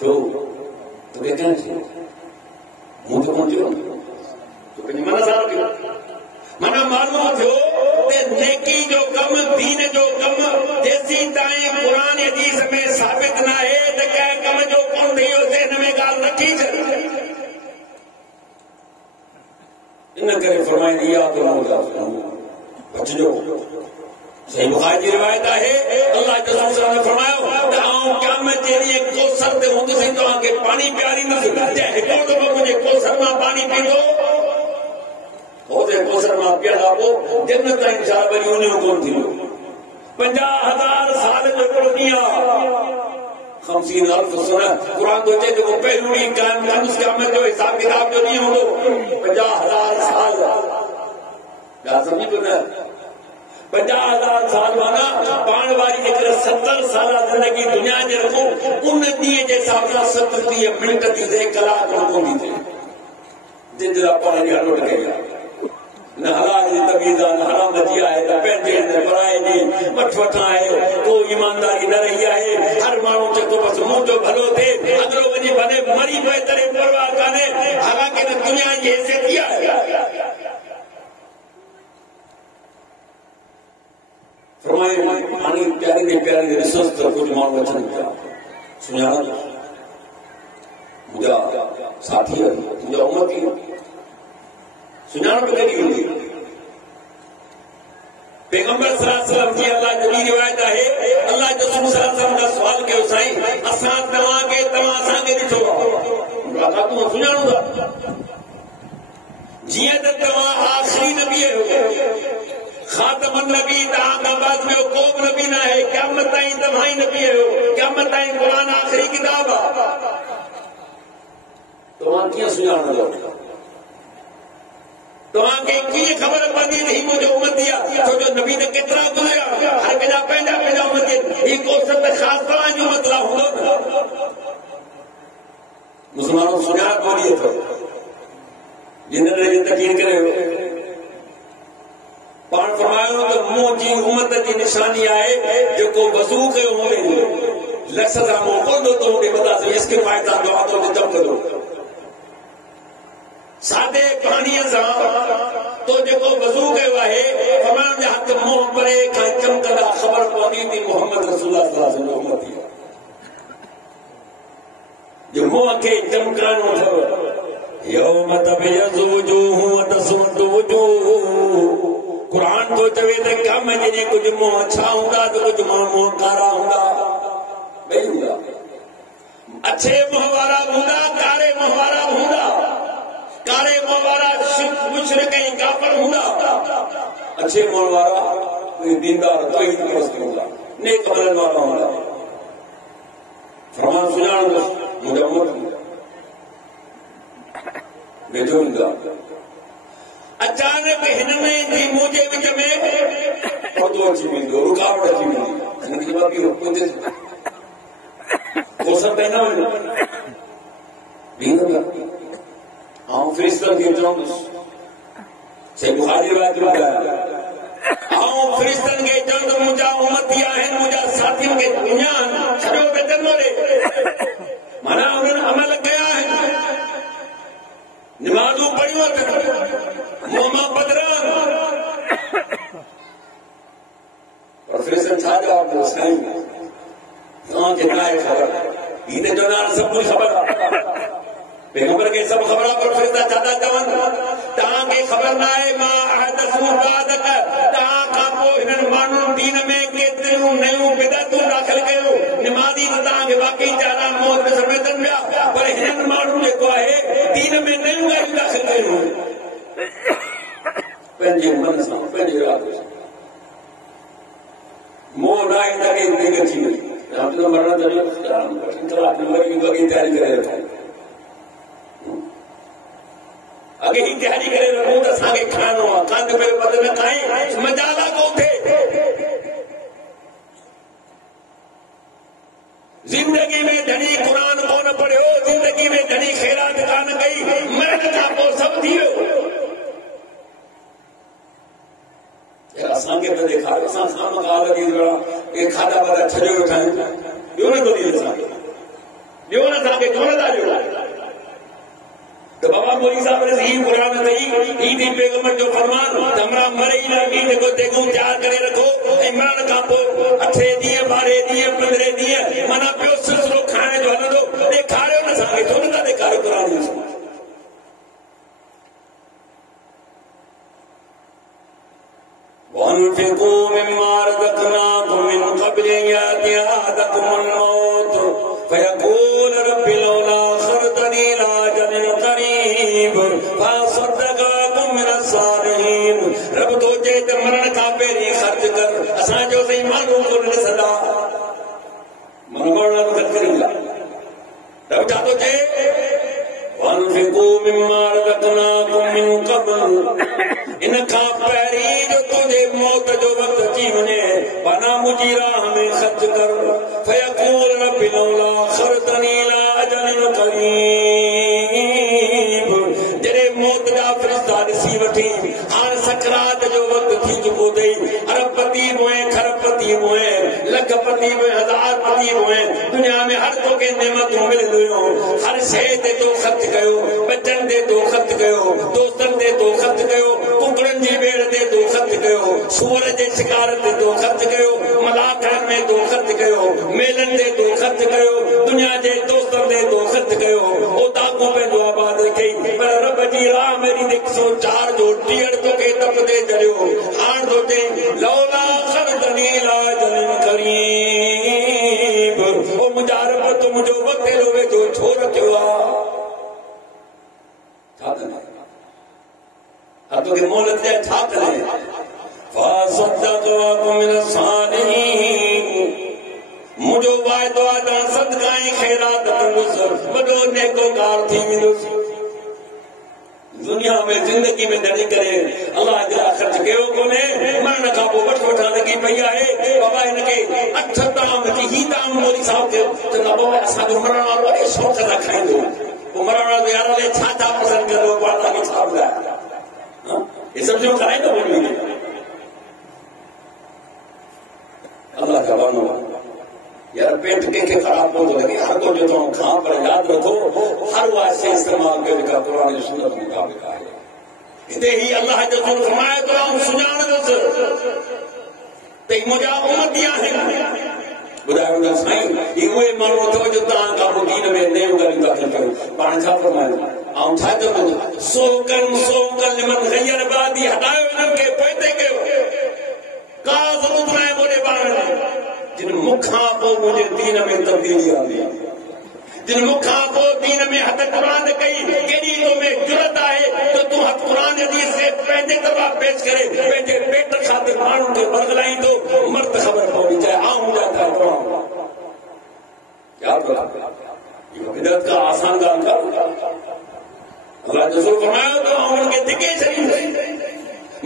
छो तोखे कंहिं थियो मूं त कोन थियो तो पंहिंजे मन सां रखियो माना मालूम थियो त नेकी जो कमु दीन जो कमु जेसीं ताईं क़ुरान हदीस में साबित न आहे त कंहिं कम जो कोन थी वियो हिन में ॻाल्हि रखी छॾ इन करे फरमाईंदी इहा तो बचजो सही बुखारी जी रिवायत आहे अल्लाह जो रसूल ने फरमायो त आऊं क़यामत जे ॾींहुं कौसर ते हूंदुसि तव्हांखे पाणी पीआरींदुसि जंहिं हिकिड़ो दफ़ो मुंहिंजे कौसर मां पाणी पीतो कौसर मां पीअण खां पोइ जन्नत ताईं छा वरी उन कोन थींदो 50,000 साल जो हिकिड़ो ॾींहुं आहे 50,000 सना क़ुरान तो चए जेको पहिरियों ॾींहुं क़यामत जो हिसाब किताब जो ॾींहुं हूंदो 50,000 साल ॻाल्हि सम्झी पियो न 50,000 साल माना पाण वारी जेकर 70 साल ज़िंदगी दुनिया जे रखूं उन ॾींहं जे हिसाब सां 37 मिंट थी थिए कलाक कोन थी थिए जिन लाइ पाण जी हलोट कई आहे न हलाल जी तमीज़ आहे न हराम जी आहे त पंहिंजे न पराए जी वठ वठां आहे को ईमानदारी न रही आहे हर माण्हू चए थो बसि मुंहिंजो भलो थिए अॻिलो वञी भले मरी पए तॾहिं परवाह कान्हे हालांकि न दुनिया जी हैसियत इहा आहे फरमाए पाणी प्यारी ॾिसोसि त कुझु माण्हू अचनि पिया सुञाणा मुंहिंजा साथी मुंहिंजा उमती सुञाणप कॾहिं हूंदी पैगंबर सल्लल्लाहु अलैहि वसल्लम जी अल्लाह जो ॿी रिवायत आहे अल्लाह जो रसूल सल्लल्लाहु अलैहि वसल्लम खां सुवाल कयो साईं असां तव्हांखे तव्हां असांखे ॾिठो आहे तूं सुञाणो था जीअं त तव्हां आख़िरी नबी आहियो खातमुन नबी तव्हां खां बाद में को बि नबी न आहे क़यामत ताईं तव्हां ई नबी आहियो क़यामत ताईं क़ुरान आख़िरी किताब आहे तव्हां कीअं सुञाणंदव तव्हांखे कीअं ख़बर पवंदी त ही मुंहिंजो उम्मती आहे, छो जो नबी त केतिरा गुज़रिया, हर कंहिंजा पंहिंजा पंहिंजा उम्मती आहिनि। ही को सत ख़ासि तव्हांजी उम्मत लाइ हूंदो न। मुस्लमानो सुञाण कोन्हे अथव, जिंदड़ जी तकीर करे पाण फरमायो त मुंहिंजी उम्मत जी निशानी आहे जेको वज़ू कयो हुजे लक्स सां मोकिलंदो त उनखे ॿुधासीं इसके फ़ाइदा दुआ तो चमकंदो सादे पाणीअ सां तो जेको वज़ू कयो आहे फरमायो जे हथ मुंहुं परे खां चमकंदा ख़बर पवंदी त मोहम्मद रसूलुल्लाह सल्लल्लाहु अलैहि वसल्लम उम्मती आहे। जो मुंहुं खे चमकाइणो अथव यौम तबयज़्ज़ु वुजूह व तस्वद्दु वुजूह। कुरान तो चवे त कम जॾहिं कुझु मुंहुं अछा हूंदा त कुझु मुंहुं कारा हूंदा, ॿई हूंदा। अच्छे मुंहुं वारा हूंदा, कारे मुंहुं वारा हूंदा। कारे मुंहुं वारा मुशरिक ऐं काफ़िर हूंदा, अच्छे मुंहुं वारा दीनदार तौहीद परस्त हूंदा, नेक अमलनि वारा हूंदा। फरमान सुञाण मुंहिंजा उम्मत वेठो हूंदा। अचानक हिन में जी मुंहिंजे विच में पतो अची वेंदो, रुकावट अची वेंदी, हिनखे बाक़ी हुते कोसम पए न वञो बीहंदा। ऐं फ़रिश्तनि खे चवंदुसि से बुखारी रिवायत ॿुधायो, ऐं फ़रिश्तनि खे चवंदो मुंहिंजा उम्मती आहिनि, मुंहिंजा साथियुनि खे सुञाण सॼो वेतन ॾे। माना उन्हनि अमल कया आहिनि, निमाज़ूं पढ़ियूं अथनि, मुंहं मां बदिरान, पर फ़रिश्तनि छा जवाब ॾिनो? साईं तव्हांखे न आहे ख़बर, हीअ त चवंदा आहिनि सभु कुझु ख़बर आहे, पैगंबर खे सभु ख़बर आहे, पर फ़रिश्ता छा था चवनि तव्हांखे ख़बर न आहे। मां अहदसु बादक, तव्हां खां पोइ हिननि माण्हुनि दीन में केतिरियूं नयूं बिदअतूं दाख़िल कयूं। निमाज़ी त तव्हांखे वाकई चालान मौत में समेटनि पिया, पर हिननि माण्हुनि जेको आहे दीन में नयूं ॻाल्हियूं दाख़िल कयूं पंहिंजे मन सां, पंहिंजे इरादे सां। मोह न आहे त दिलि अची वई, मरण जो कलाक वॻी तयारी करे रखो, अॻे ही तयारी करे रखो त असांखे खाइणो आहे, कांध में पद न खाई मजाला को थिए। जिंदगी में धनी क़ुरान कोन पढ़ियो, जिंदगी में धनी ख़ैरात कान कई, मरण खां पोइ सभु थी वियो। असांखे त ॾेखारियो, असां साम ॻाल्हि लॻी खाधा वाधा छॾियो वेठा आहियूं, ॿियो न थो ॾिए असांखे, ॿियो न असांखे छो नथा ॾियो? तो बाबा मौलवी साहब ने ही कुरान में ही दी पैगंबर जो फरमान हमरा मरे ही ना की देखो देखो तैयार करे रखो इमरान का पो 8 ॾींहं 12 ॾींहं 15 ॾींहं माना पियो सिलसिलो खाने जो हलंदो ॾेखारियो न असांखे, छो नथा ॾेखारियो कुरान में? وَأَنْفِقُوا مِمَّا رَزَقْنَاكُمْ مِنْ قَبْلِ أَنْ يَأْتِيَ أَحَدَكُمُ الْمَوْتُ فَيَقُولَ رَبِّ لَوْلَا أَخَّرْتَنِي إِلَىٰ أَجَلٍ قَرِيبٍ فَأَصَدَّقَ وَأَكُن مِّنَ الصَّالِحِينَ। रब तो चए त मरण खां पहिरीं ख़र्च कर, असांजो सही माण्हू कोन ॾिसंदा, मन मरण ख़र्च करींदा। रब छा थो चए? وَأَنْفِقُوا مِمَّا رَزَقْنَاكُمْ مِنْ قَبْلِ, इन खां पहिरीं जो तुंहिंजे मौत जो वक़्तु अची वञे पाना मुंहिंजी राह में ख़र्च कर। فَيَقُولُ رَبِّ لَوْلَا أَخَّرْتَنِي إِلَىٰ أَجَلٍ قَرِيبٍ, जॾहिं मौत जा फ़रिश्ता ॾिसी वठी हाणे सकरात जो वक़्तु थी चुको अथई, अरबपति मोए खरबपति मोए लखपति मोए हज़ारपति मोए, दुनिया में हर तोखे नेमतूं मिलंदियूं, हर शइ ते तो ख़र्च कयो, बचनि ते तो ख़र्च कयो, दोस्तनि ते तो ख़र्च कयो, कुकड़नि जी भेड़ ते तो ख़र्च कयो, सूअर जे शिकार ते तो ख़र्च कयो, मलाखनि में तो ख़र्च कयो, मेलनि ते तो ख़र्च कयो, दुनिया जे दोस्तनि ते तो ख़र्च कयो, ओताकू पंहिंजो आबाद कई, पर रब जी राह में 104 जो टीहड़ तोखे तपंदे चढ़ियो। हाणे तो चई लौला अख़रतनी इला अजलिन क़रीब, ओ मुंहिंजा रब तूं मुंहिंजो वक़्तु एॾो वेझो छो रखियो आहे? छा करें? अब तो मोहलत दे छा करें? फ़ासद्दक़ वकुन मिन सालिहीन, मुंहिंजो वाइदो आहे त सदका ऐं ख़ैरात कंदुसि, वॾो नेकोकार थी वेंदुसि। दुनिया में जिंदगी में डरी करे अल्लाह जरा खर्च कयो कोने मरण का वो वठा लगी पई है बाबा इनके अठ ताम की ही ताम मोदी साहब के तो ना बाबा असा जो मरण वालो ए शौक सा खाइंदो वो मरण वालो यार ले छाता पसंद करो वाला के छाप दा ये सब जो खाए तो बोली अल्लाह का बानो यार पेट के खराब हो लगे हर को जो तुम खा पर याद रखो हर वास्ते इस्तेमाल करे का कुरान और सुन्नत मुताबिक है इते ही अल्लाह जो फरमाए तो हम सुजान दस ते मुजा उम्मतियां हैं बुधायो साईं ये मानो तो जो ता का दीन में नेम गली दाखिल करो पाण छा फरमाए आऊं छा तो सोकन मन गैर बादी हटायो इनके पैदे कयो का जरूरत है मोरे बाण जिन मुखा को मुझे दीन में तब्दीली आ गई जिन मुखा को दीन में हद कुरान कई केडी तो में जुरत है तो तू हद कुरान हदीस से पहले दबा पेश करे पहले पेट खातिर मानू के बदलाई तो मर्द खबर पड़ी जाए आऊं जाता है याद रखो ये बिदअत का आसान काम कर अल्लाह रसूल फरमाया तो उनके दिखे शरीफ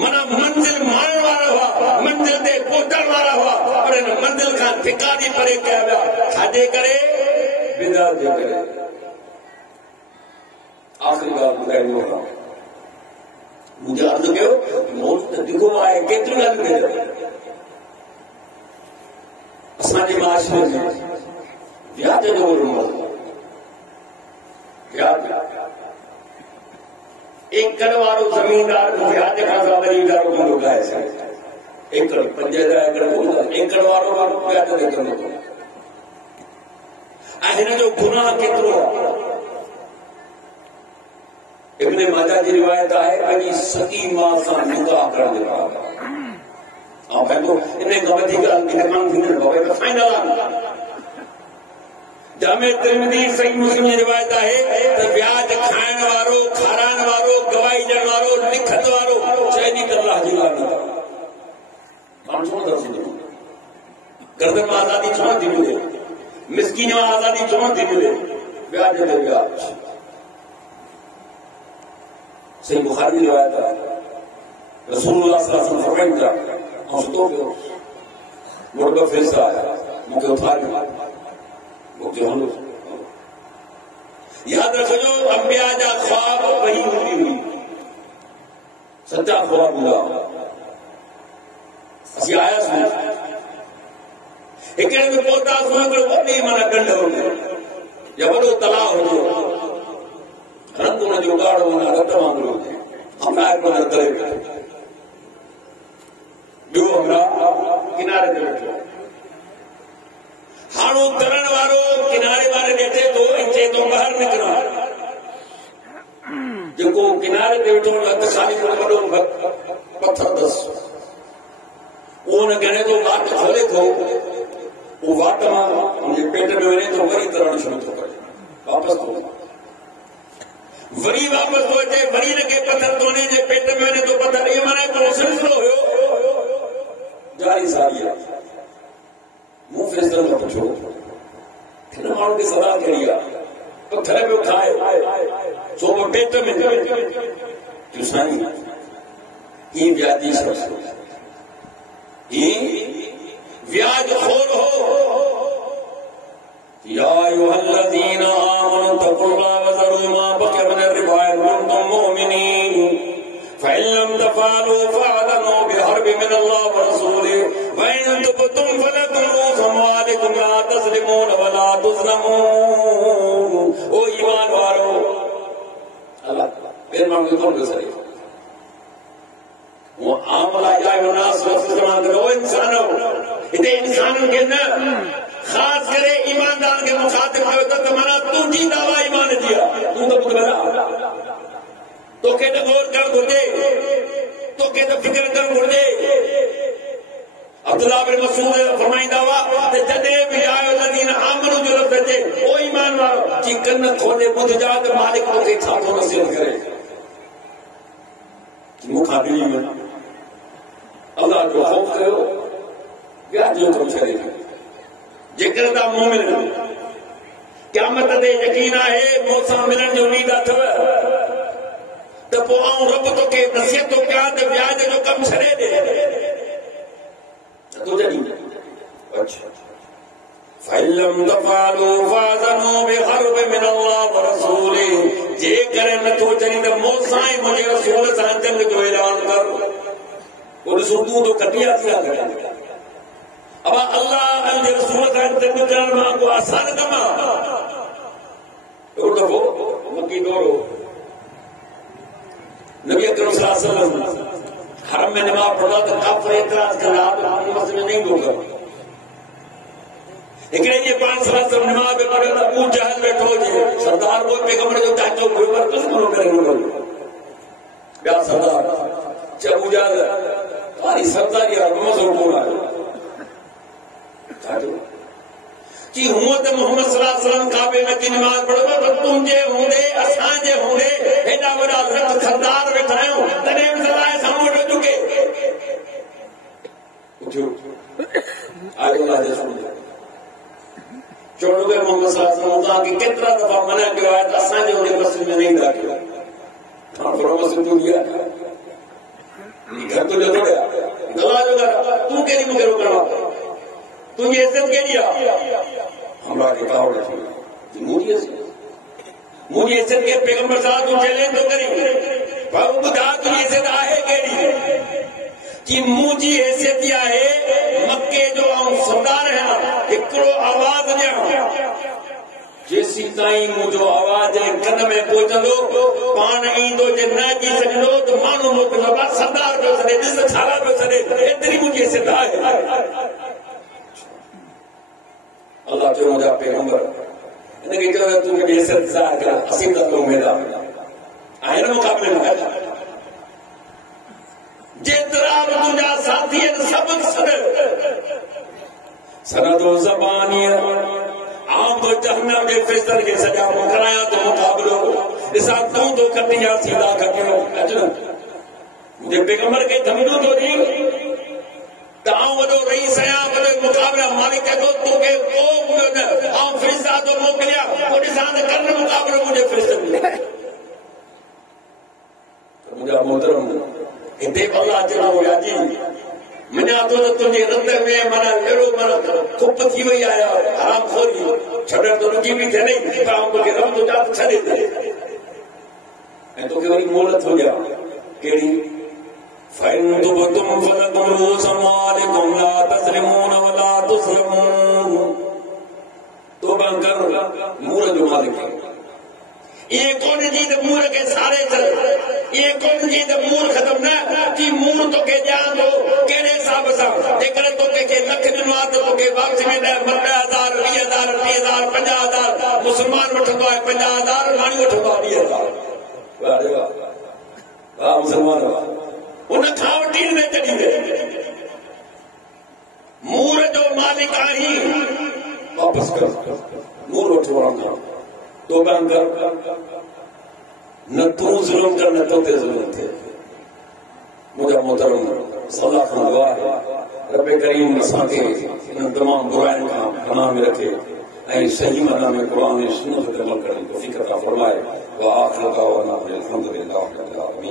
मना मंजिल मारने वाला हुआ मंजिल ते पहुंचने वाला हुआ पर इन मंजिल का ठिकाने परे क्या हुआ छाजे करे बिदअत जे करे आखिरी बात बुधाई हो रहा मुझे अर्ज कयो मौत त दिगो आहे केतिरी ॻाल्हियूं कयो असांजे माशरे में व्याज जो व्याज एकड़ वारो जमींदार व्याज का जमींदार को लुगाए से एकड़ 5000 एकड़ एकड़ वारो व्याज दे कंदो हिन जो गुनाह केतिरो इब्न माजा जी रिवायत है पंहिंजी सगी मां सां निकाह करण जो ऐं पंहिंजो इन खां वधीक कान थींदो बाबा त फाइनल आहे जामे तिरमिज़ी सही मुस्लिम जी रिवायत है त ब्याज खाइण वारो खाराइण वारो गवाही ॾियण वारो लिखत वारो चइनी त अल्लाह जी लानत माण्हू छो नथो सम्झे गर्दन में आज़ादी छो थी मिले मिस्कीन में आज़ादी छो थी मिले ब्याज ते ब्याज सही बुखारी जी रिवायत है रसूलुल्लाह सल्लल्लाहु अलैहि वसल्लम फरमाइंदा ऐं सुतो पियो मुर्ग फ़रिश्ता आया मूंखे उथारियो याद रखो अंबिया जा ख्वाब वही हूंदी हुई सच्चा ख्वाब हूंदा असीं आयासीं हिकिड़े में पहुतासीं हिकिड़ो वॾी माना ढंढ हुजे या वॾो तलाउ हुजे रंग हुनजो ॻाढ़ो माना रत वांगुरु हुजे हमरा माना तरे पियो ॿियो हमरा किनारे ते वेठो हाणो तरण वारो किनारे वारे ॾिठे तो चए तो ॿाहिरि निकिरो जेको किनारे ते वेठो हथ खाली वॾो पत्थर अथसि उहो न गणे तो वाट खोले थो उहो वाट मां हुनजे पेट में वञे तो वरी तरण शुरू थो करे वापसि थो वरी वापसि थो अचे वरी हिनखे पत्थर थो वञे जे पेट में वञे तो पत्थर इहो माना हिकिड़ो सिलसिलो हुयो जारी सारी आहे मुंह फैसला न पूछो हिन माण्हू की सलाह कहिड़ी आहे पत्थर पियो खाए छो पेट में जो साईं ही व्याजी शख़्स ही व्याज खोर हो या अय्युहल्लज़ीना आमनू तक़ुल्लाह व ज़रू मा बक़िया मिन रिबा इन कुंतुम मुमिनीन फ़इन लम तफ़अलू फ़अज़नु बिहर्बिन मिन अल्लाह व रसूलिही व इन तुबतुम फलकुम रूसु अम्वालिकुम ला तज़लिमून व ला तुज़लमून ओ ईमान वारो अल्लाह फिर मांगे कौन कर सके वो आमला या नास वक्त जमान करो इंसानो इते इंसानन के न खास करे ईमानदार के मुखातिब कयो त माना तुंहिंजी दावा ईमान जी आहे तूं त ॿुधंदा तोखे त गौर करणु घुरिजे तोखे त फिक्र करणु घुरिजे अब्दुल्लाह बिन मसूद फरमाईंदा हुआ त जॾहिं बि आयो लज़ीन आमनू जो लफ़्ज़ अचे ओ ईमान वारो जी कन खोले ॿुधजा त मालिक तोखे छा थो नसीहत करे मूंखां ॾिनी वञ अल्लाह जो ख़ौफ़ कयो व्याज जो कमु छॾे जेकर तव्हां मोमिन क़यामत ते यकीन आहे मूंसां मिलण जी उम्मीद अथव त पो आऊं रब तो के नसीहत तो क्या ते ब्याज जो कम छड़े दे तो जड़ी अच्छा फइलम तफालू फाज़नु बिहर्ब मिन अल्लाह व रसूली जे करे न तो चली त मोसाई मुझे रसूल सा जंग जो ऐलान कर और सुतू तो कटिया दिया कर अब अल्लाह अल रसूल सा जंग करण मांगो आसान कमा और दफो मक्की दौड़ो नबी अकरम सल्लल्लाहु अलैहि वसल्लम हरम में नमाज पढ़ा तो काफिर एतराज करा मसले नहीं होगा एकड़े ये 5 साल से नमाज में पढ़े तो अबू जहल बैठो जे सरदार को पैगंबर जो चाचो कोई बार कुछ मनो करे न या सरदार अबू जहल तुम्हारी सरदार यार मजर को ना चाचो कि हुमत मोहम्मद सल्लल्लाहु अलैहि वसल्लम काबे में की नमाज पढ़ो तो तुंजे होंदे असां जे होंदे एडा बड़ा रख सरदार बैठायो तने सलाह सामने चुके उठो आज अल्लाह जे सुन चोड़ो मोहम्मद सल्लल्लाहु अलैहि वसल्लम की कितना दफा मना किया है असां जे होंदे मस्जिद में नहीं दाखिल हां पर मस्जिद तो गया घर तो जो गया गला जो गया तू केरी मुके रोकना तू ये इज्जत के लिया हमरा के कहो मुझे इज्जत के पैगंबर साहब तू चैलेंज तो करी पर बुधा तू इज्जत आहे केड़ी कि मुझी हैसियत आहे मक्के जो सरदार है एकड़ो आवाज ॾियां जेसी ताईं मुझो आवाज कन में पहुचंदो पान ईंदो जे न अची सघंदो तो माण्हू मोकिलियो सरदार पियो सॾे ॾिस छाला पियो सॾे एतिरी मुंहिंजी हैसियत आहे अल्लाह जो मुझा पैगंबर इनके जो तू के हैसियत ज़ाहिर कर असीम दा उम्मीद आहे न मुकाबले में जेतरा तुझा साथी सबक सनदो ज़बानिया आम तो जहन्नम के फरिश्तन के सजा कराया तो मुकाबलो दिसा तू तो कटिया सीधा कटियो अजन मुझे पैगंबर के धमदो तो दी ताऊ वडो रईस आया वडे मुकाबला मालिक को तो के को आम फरिश्ता तो मोकलिया को दिसा करन मुकाबलो मुझे फरिश्तन तो मुझे मोहतरम इते अल्लाह चलो याजी मना तो तुझे रत में मना एरो मना खुप थी वई आया हराम खोरी छड़ तो रुकी भी थे नहीं काम को के रब तो जात छड़े दे ए तो के वरी मोहलत हो गया केड़ी फाइन तो तुम फलकुम समालिकुम ला तस्लिमून वला तुस्लमून तो बंकर मूर जो मालिक ये कौन जी तो मूर के सारे चल ये कौन जी तो मूर खत्म ना कि मूर तो के जान दो केड़े हिसाब सा जेकर तो के लख दिनवा तो के वापस में 90,000 20,000 30,000 50,000 मुसलमान वठंदो है 50,000 माणी वठंदो है 20,000 वाह रे वाह मुसलमान उन खावटी में चढ़ी गए मूर जो मालिक आही वापस कर मूर वठवाना तो कर न तू जुल्म कर न तो ते जुल्म थे मुझा मोहतरम सल्लल्लाहु अलैहि दुआ है रब करीम असांखे इन तमाम बुराइयों का पनाह में रखे ऐं सही माना में कुरान सुन्नत पे अमल करण की तौफीक अता फरमाए व आखिर दावाना अल्हम्दुलिल्लाह रब्बिल आलमीन।